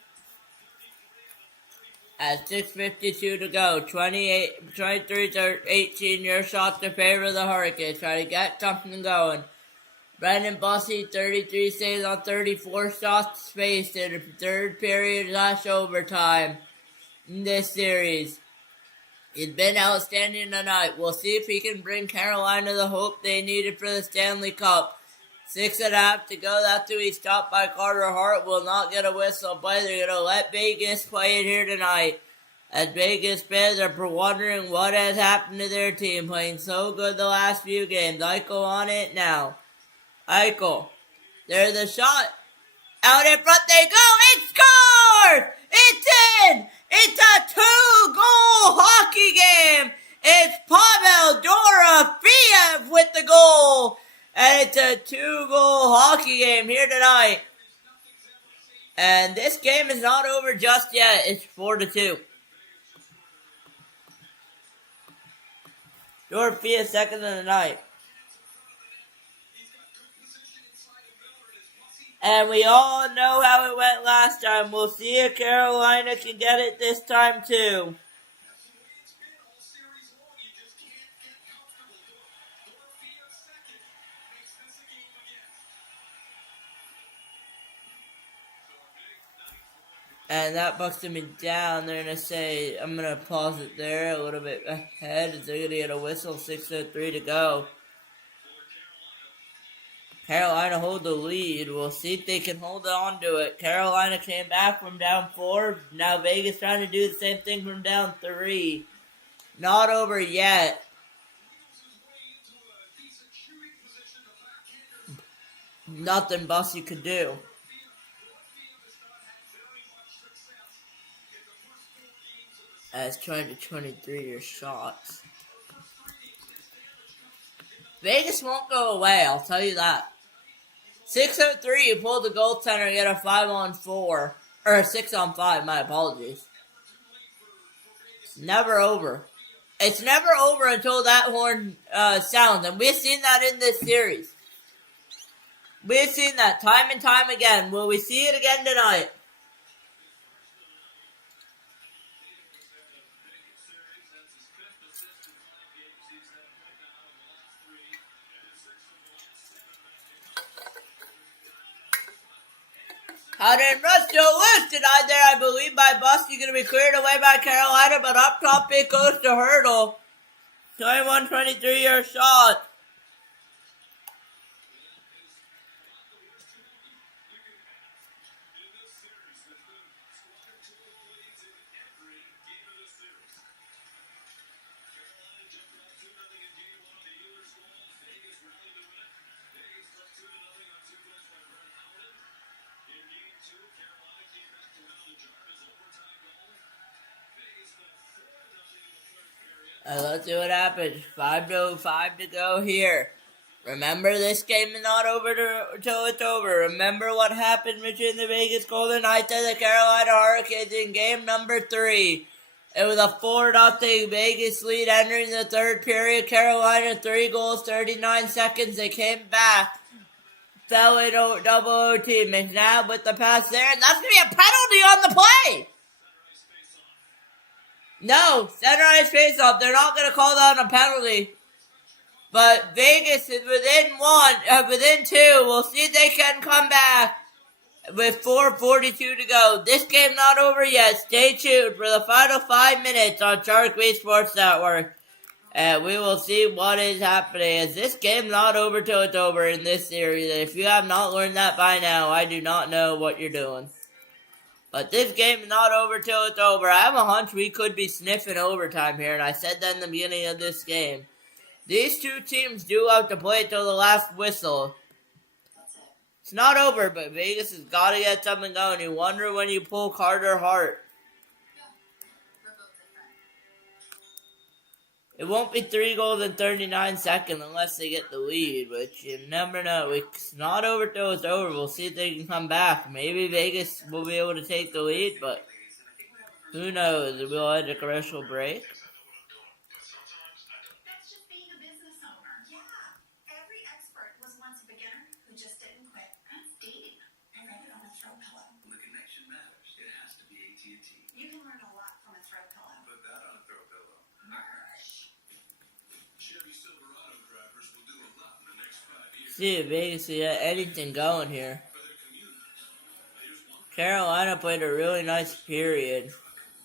At 6:52 to go, 23-18, your shot to favor the Hurricanes. Try to get something going. Brendan Bussey, 33 saves on 34 shots faced in the third period / overtime in this series. He's been outstanding tonight. We'll see if he can bring Carolina the hope they needed for the Stanley Cup. 6.5 to go. That's who he's stopped by Carter Hart. Will not get a whistle play. They're going to let Vegas play it here tonight. As Vegas fans are wondering what has happened to their team. Playing so good the last few games. Eichel on it now. Eichel. There's a shot. Out in front they go. It's scored! It's in! It's a 2-goal hockey game. It's Pavel Dorofeyev with the goal. And it's a 2-goal hockey game here tonight. And this game is not over just yet. It's 4-2. Dorofeyev second of the night. And we all know how it went last time. We'll see if Carolina can get it this time too. And that bucks me down. They're going to say, I'm going to pause it there a little bit ahead as they're going to get a whistle. 6:03 to go. Carolina hold the lead. We'll see if they can hold on to it. Carolina came back from down 4. Now Vegas trying to do the same thing from down 3. Not over yet. Nothing Bussy could do. As trying to 23 your shots. Vegas won't go away, I'll tell you that. 6:03, you pulled the goaltender and get a 5-on-4. Or a 6-on-5, my apologies. Never over. It's never over until that horn sounds. And we've seen that in this series. We've seen that time and time again. Will we see it again tonight? Out in rush to loose denied there, I believe, by Bussy. Going to be cleared away by Carolina, but up top it goes to Hurdle. 21-23 your shot. Let's see what happens. 5:05 to go here. Remember, this game is not over till it's over. Remember what happened between the Vegas Golden Knights and the Carolina Hurricanes in game number 3. It was a 4-0 Vegas lead entering the third period. Carolina 3 goals, 39 seconds. They came back. Fell in double OT. McNabb with the pass there, and that's going to be a penalty on the play. No, center ice face-off. They're not going to call that a penalty. But Vegas is within 2. We'll see if they can come back. with 4:42 to go. This game not over yet. Stay tuned for the final 5 minutes on Sharik Sports Network. And we will see what is happening. As this game not over till it's over in this series. And if you have not learned that by now, I do not know what you're doing. But this game is not over till it's over. I have a hunch we could be sniffing overtime here, and I said that in the beginning of this game. These two teams do have to play till the last whistle. It's not over, but Vegas has got to get something going. You wonder when you pull Carter Hart. It won't be 3 goals in 39 seconds unless they get the lead, which you never know. It's not over till it's over. We'll see if they can come back. Maybe Vegas will be able to take the lead, but who knows? We'll have a commercial break. That's just being a business owner. Yeah. Every expert was once a beginner who just didn't quit. That's deep. I read it on a throw pillow. The connection matters. It has to be AT&T. You can learn a lot from a throw pillow. Put that on a throw pillow. Mersh. Chevy Silverado drivers will do a lot in the next 5 years. See if Vegas can get anything going here. For their communities. Here's one Carolina played a really nice period.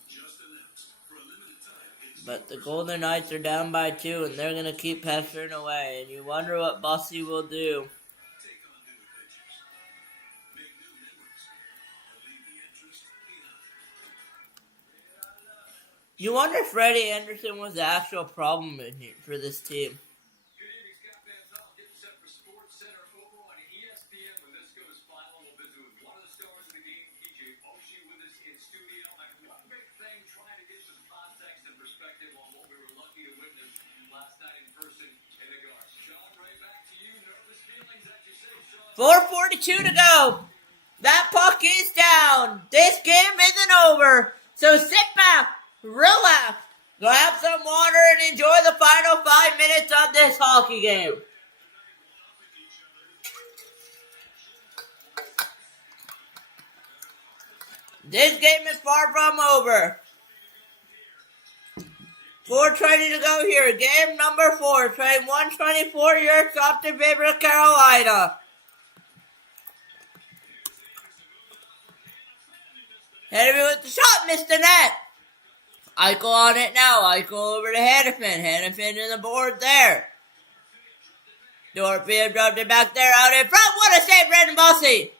just announced. For a limited time, it's But the Golden Knights are down by 2, and they're going to keep pestering away. And you wonder what Bussy will do. take on new adventures. Make new memories. And leave the interest behind. You wonder if Freddie Anderson was the actual problem in here for this team. Good evening, Scott Van Zalt. Get set for Sports Center over on ESPN when this goes final. We'll visit with one of the stars of the game, PJ Oshie, with us in studio. And one big thing, trying to get some context and perspective on what we were lucky to witness last night in person in the Garden. Sean, right back to you. Nervous feelings that you say, Sean. 4:42 to go. That puck is down. This game isn't over. So sit back, relax, grab some water, and enjoy the final 5 minutes of this hockey game. This game is far from over. 4:20 to go here. Game number 4. Train 124 yards off in favor of Carolina. Henderson with the shot, missed the net. Eichel on it now. Eichel over to Hannafin. Hannafin in the board there. Dorfield dropped it back there out in front. What a save, Brendan Bussy.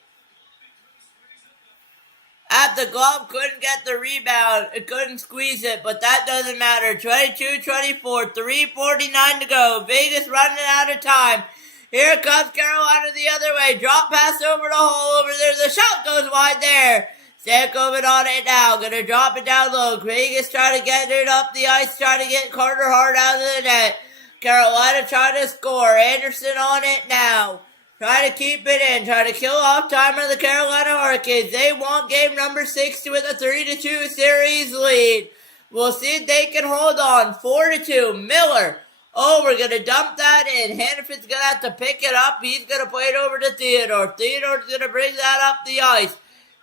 At the glove, couldn't get the rebound. It couldn't squeeze it, but that doesn't matter. 22-24, 3:49 to go. Vegas running out of time. Here comes Carolina the other way. Drop pass over the hole over there. The shot goes wide there. Stankoven on it now. Gonna drop it down low. Vegas trying to get it up the ice. Trying to get Carter Hart out of the net. Carolina trying to score. Anderson on it now. Trying to keep it in. Trying to kill off time of the Carolina Hurricanes. They want game number 6 with a 3-2 series lead. We'll see if they can hold on. 4-2. Miller. Oh, we're going to dump that in. Hannafin's going to have to pick it up. He's going to play it over to Theodore. Theodore's going to bring that up the ice.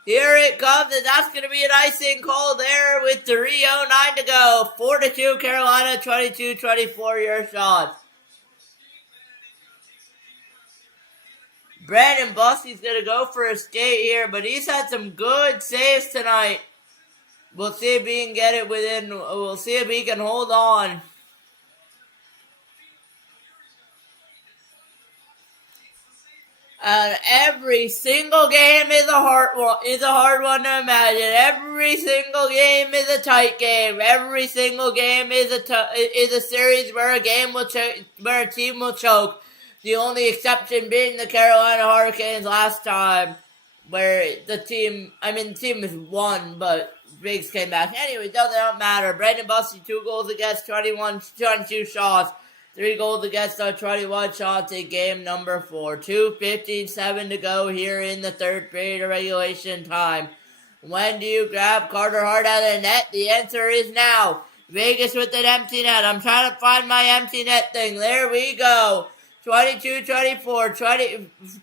Here it comes, and that's going to be an icing call there with 3:09 to go. 4-2 Carolina, 22-24 your shot. Brandon Bussy's going to go for a skate here, but he's had some good saves tonight. We'll see if he can get it within, we'll see if he can hold on. And every single game is a hard one to imagine. Every single game is a tight game. Every single game is a series where a team will choke. The only exception being the Carolina Hurricanes last time, where the team has won, but Biggs came back. Anyway, it doesn't matter. Brandon Bussy, 2 goals against 22 shots. 3 goals against our 21 shots in game number 4. 2:57 to go here in the third period of regulation time. When do you grab Carter Hart out of the net? The answer is now. Vegas with an empty net. I'm trying to find my empty net thing. There we go. 22-24.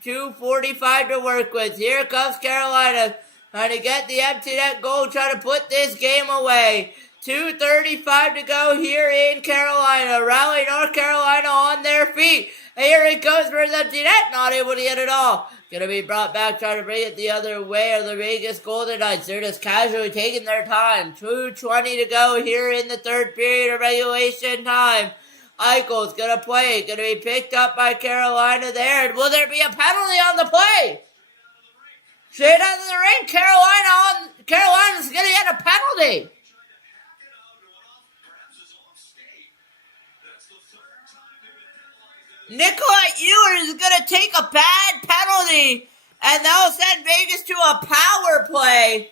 2:45 to work with. Here comes Carolina. Trying to get the empty net goal. Trying to put this game away. 2:35 to go here in Carolina. Rally North Carolina on their feet. Here it goes for the empty net. Not able to get it all. Gonna be brought back, trying to bring it the other way are the Vegas Golden Knights. They're just casually taking their time. 2:20 to go here in the third period of regulation time. Eichel's gonna play. Gonna be picked up by Carolina there. And will there be a penalty on the play? Straight out of the ring. Carolina's gonna get a penalty. Nikolai Ehlers is going to take a bad penalty, and that'll send Vegas to a power play.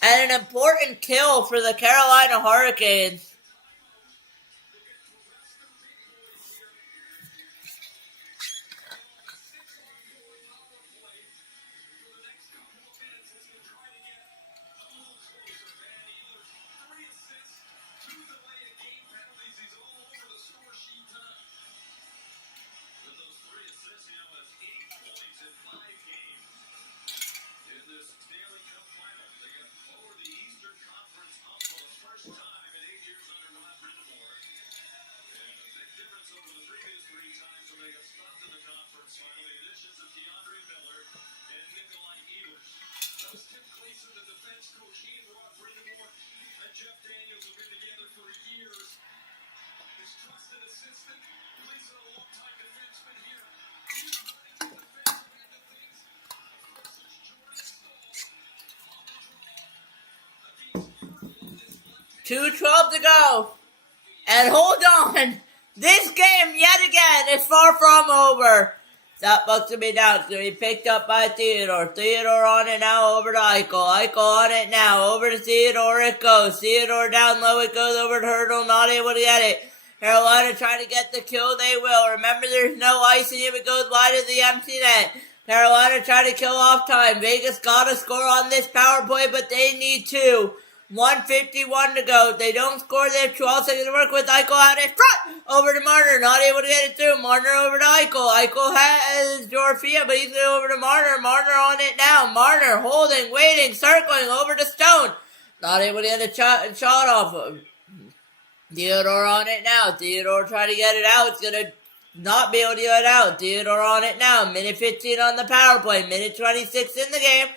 And an important kill for the Carolina Hurricanes. .2:12 to go. And hold on. This game, yet again, is far from over. That puck's going to be down. It's going to be picked up by Theodore. Theodore on it now, over to Eichel. Eichel on it now, over to Theodore it goes. Theodore down low, it goes over to Hurdle, not able to get it. Carolina trying to get the kill, they will. Remember, there's no icing if it goes wide of the empty net. Carolina trying to kill off time. Vegas got to score on this power play, but they need to. 1:51 to go. They don't score. They have 12 seconds to work with. Eichel out in front. Over to Marner. Not able to get it through. Marner over to Eichel. Eichel has Dorofia, but he's over to Marner. Marner on it now. Marner holding, waiting, circling over to Stone. Not able to get a shot off of Theodore on it now. Theodore trying to get it out. It's going to not be able to get it out. Theodore on it now. Minute 15 on the power play. Minute 26 in the game.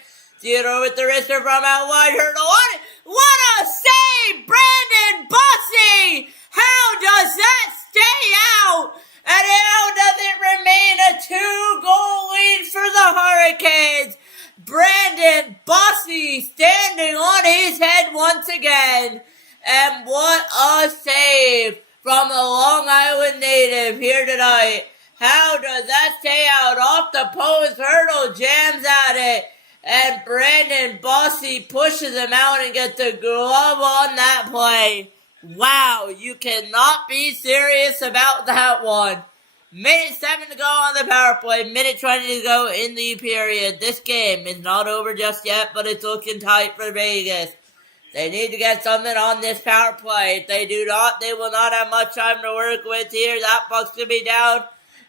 Theodore with the wrister from out wide. Hurdle on it. What a save! Brandon Bussey! How does that stay out? And how does it remain a 2-goal lead for the Hurricanes? Brandon Bussey standing on his head once again. And what a save from the Long Island native here tonight. How does that stay out? Off the post, Hurdle jams at it. And Brandon Bussey pushes him out and gets a glove on that play. Wow, you cannot be serious about that one. Minute 7 to go on the power play. Minute 20 to go in the period. This game is not over just yet, but it's looking tight for Vegas. They need to get something on this power play. If they do not, they will not have much time to work with here. That puck's going to be down.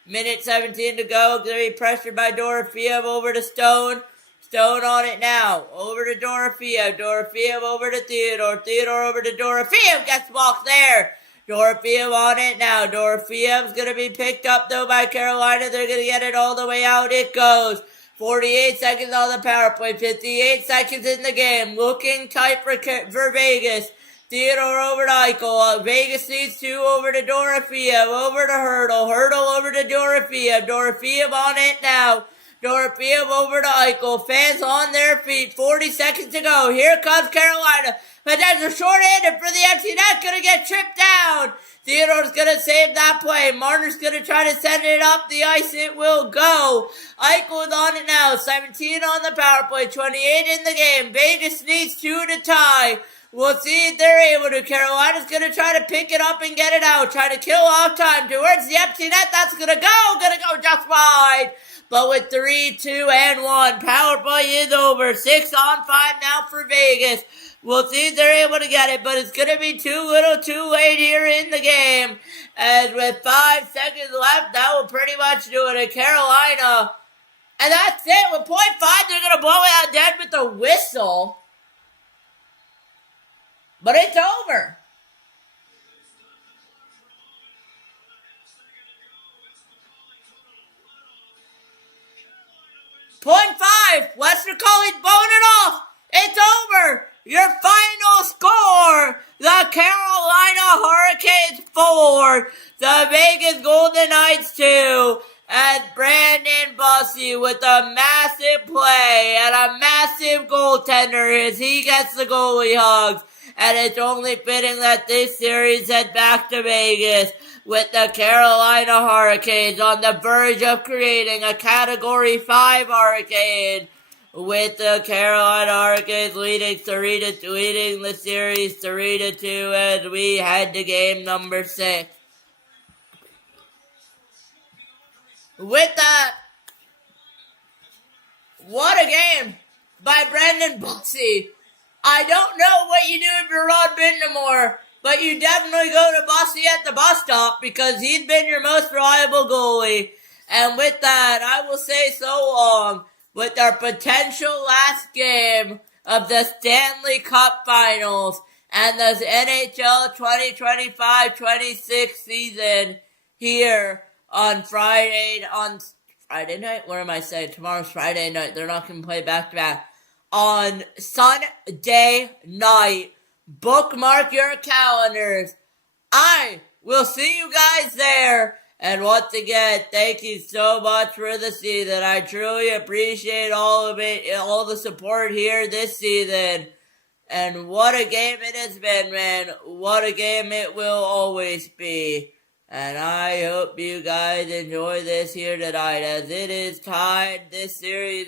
Minute 17 to go. Going to be pressured by Dorofiev over to Stone. Stone on it now. Over to Dorofiev. Dorofiev over to Theodore. Theodore over to Dorofiev. Gets walked there. Dorofiev on it now. Dorofiev's going to be picked up, though, by Carolina. They're going to get it all the way out. It goes. 48 seconds on the power play. 58 seconds in the game. Looking tight for Vegas. Theodore over to Eichel. Vegas needs 2 over to Dorofiev. Over to Hurdle. Hurdle over to Dorofiev. Dorofiev on it now. Dorofiev over to Eichel. Fans on their feet. 40 seconds to go. Here comes Carolina. But there's a short-handed for the empty net. Going to get tripped down. Theodore's going to save that play. Marner's going to try to send it up the ice. It will go. Eichel's on it now. 17 on the power play. 28 in the game. Vegas needs 2 to tie. We'll see if they're able to. Carolina's going to try to pick it up and get it out. Try to kill off time towards the empty net. That's going to go. Going to go just wide. But with 3, 2, and 1, power play is over. 6 on 5 now for Vegas. We'll see if they're able to get it, but it's going to be too little too late here in the game. And with 5 seconds left, that will pretty much do it. And Carolina, and that's it. With .5, they're going to blow it out dead with a whistle. But it's over. .5. Western College blowing it off. It's over. Your final score: the Carolina Hurricanes 4, the Vegas Golden Knights 2. And Brandon Bussey with a massive play and a massive goaltender as he gets the goalie hugs. And it's only fitting that this series head back to Vegas with the Carolina Hurricanes on the verge of creating a Category 5 Hurricane, with the Carolina Hurricanes leading the series 3-2 as we head to game number 6. With that, what a game by Brandon Bussey. I don't know what you do if you're Rod Bindamore, but you definitely go to Bussey at the bus stop because he's been your most reliable goalie. And with that, I will say so long with our potential last game of the Stanley Cup Finals and the NHL 2025-26 season here on Friday night? What am I saying? Tomorrow's Friday night. They're not going to play back-to-back. On Sunday night. Bookmark your calendars. I will see you guys there. And once again, thank you so much for the season. I truly appreciate all of it, all the support here this season. And what a game it has been, man. What a game it will always be. And I hope you guys enjoy this here tonight as it is tied. This series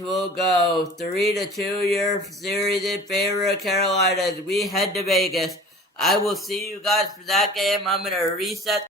will go 3-2, your series in favor of Carolina as we head to Vegas. I will see you guys for that game. I'm going to reset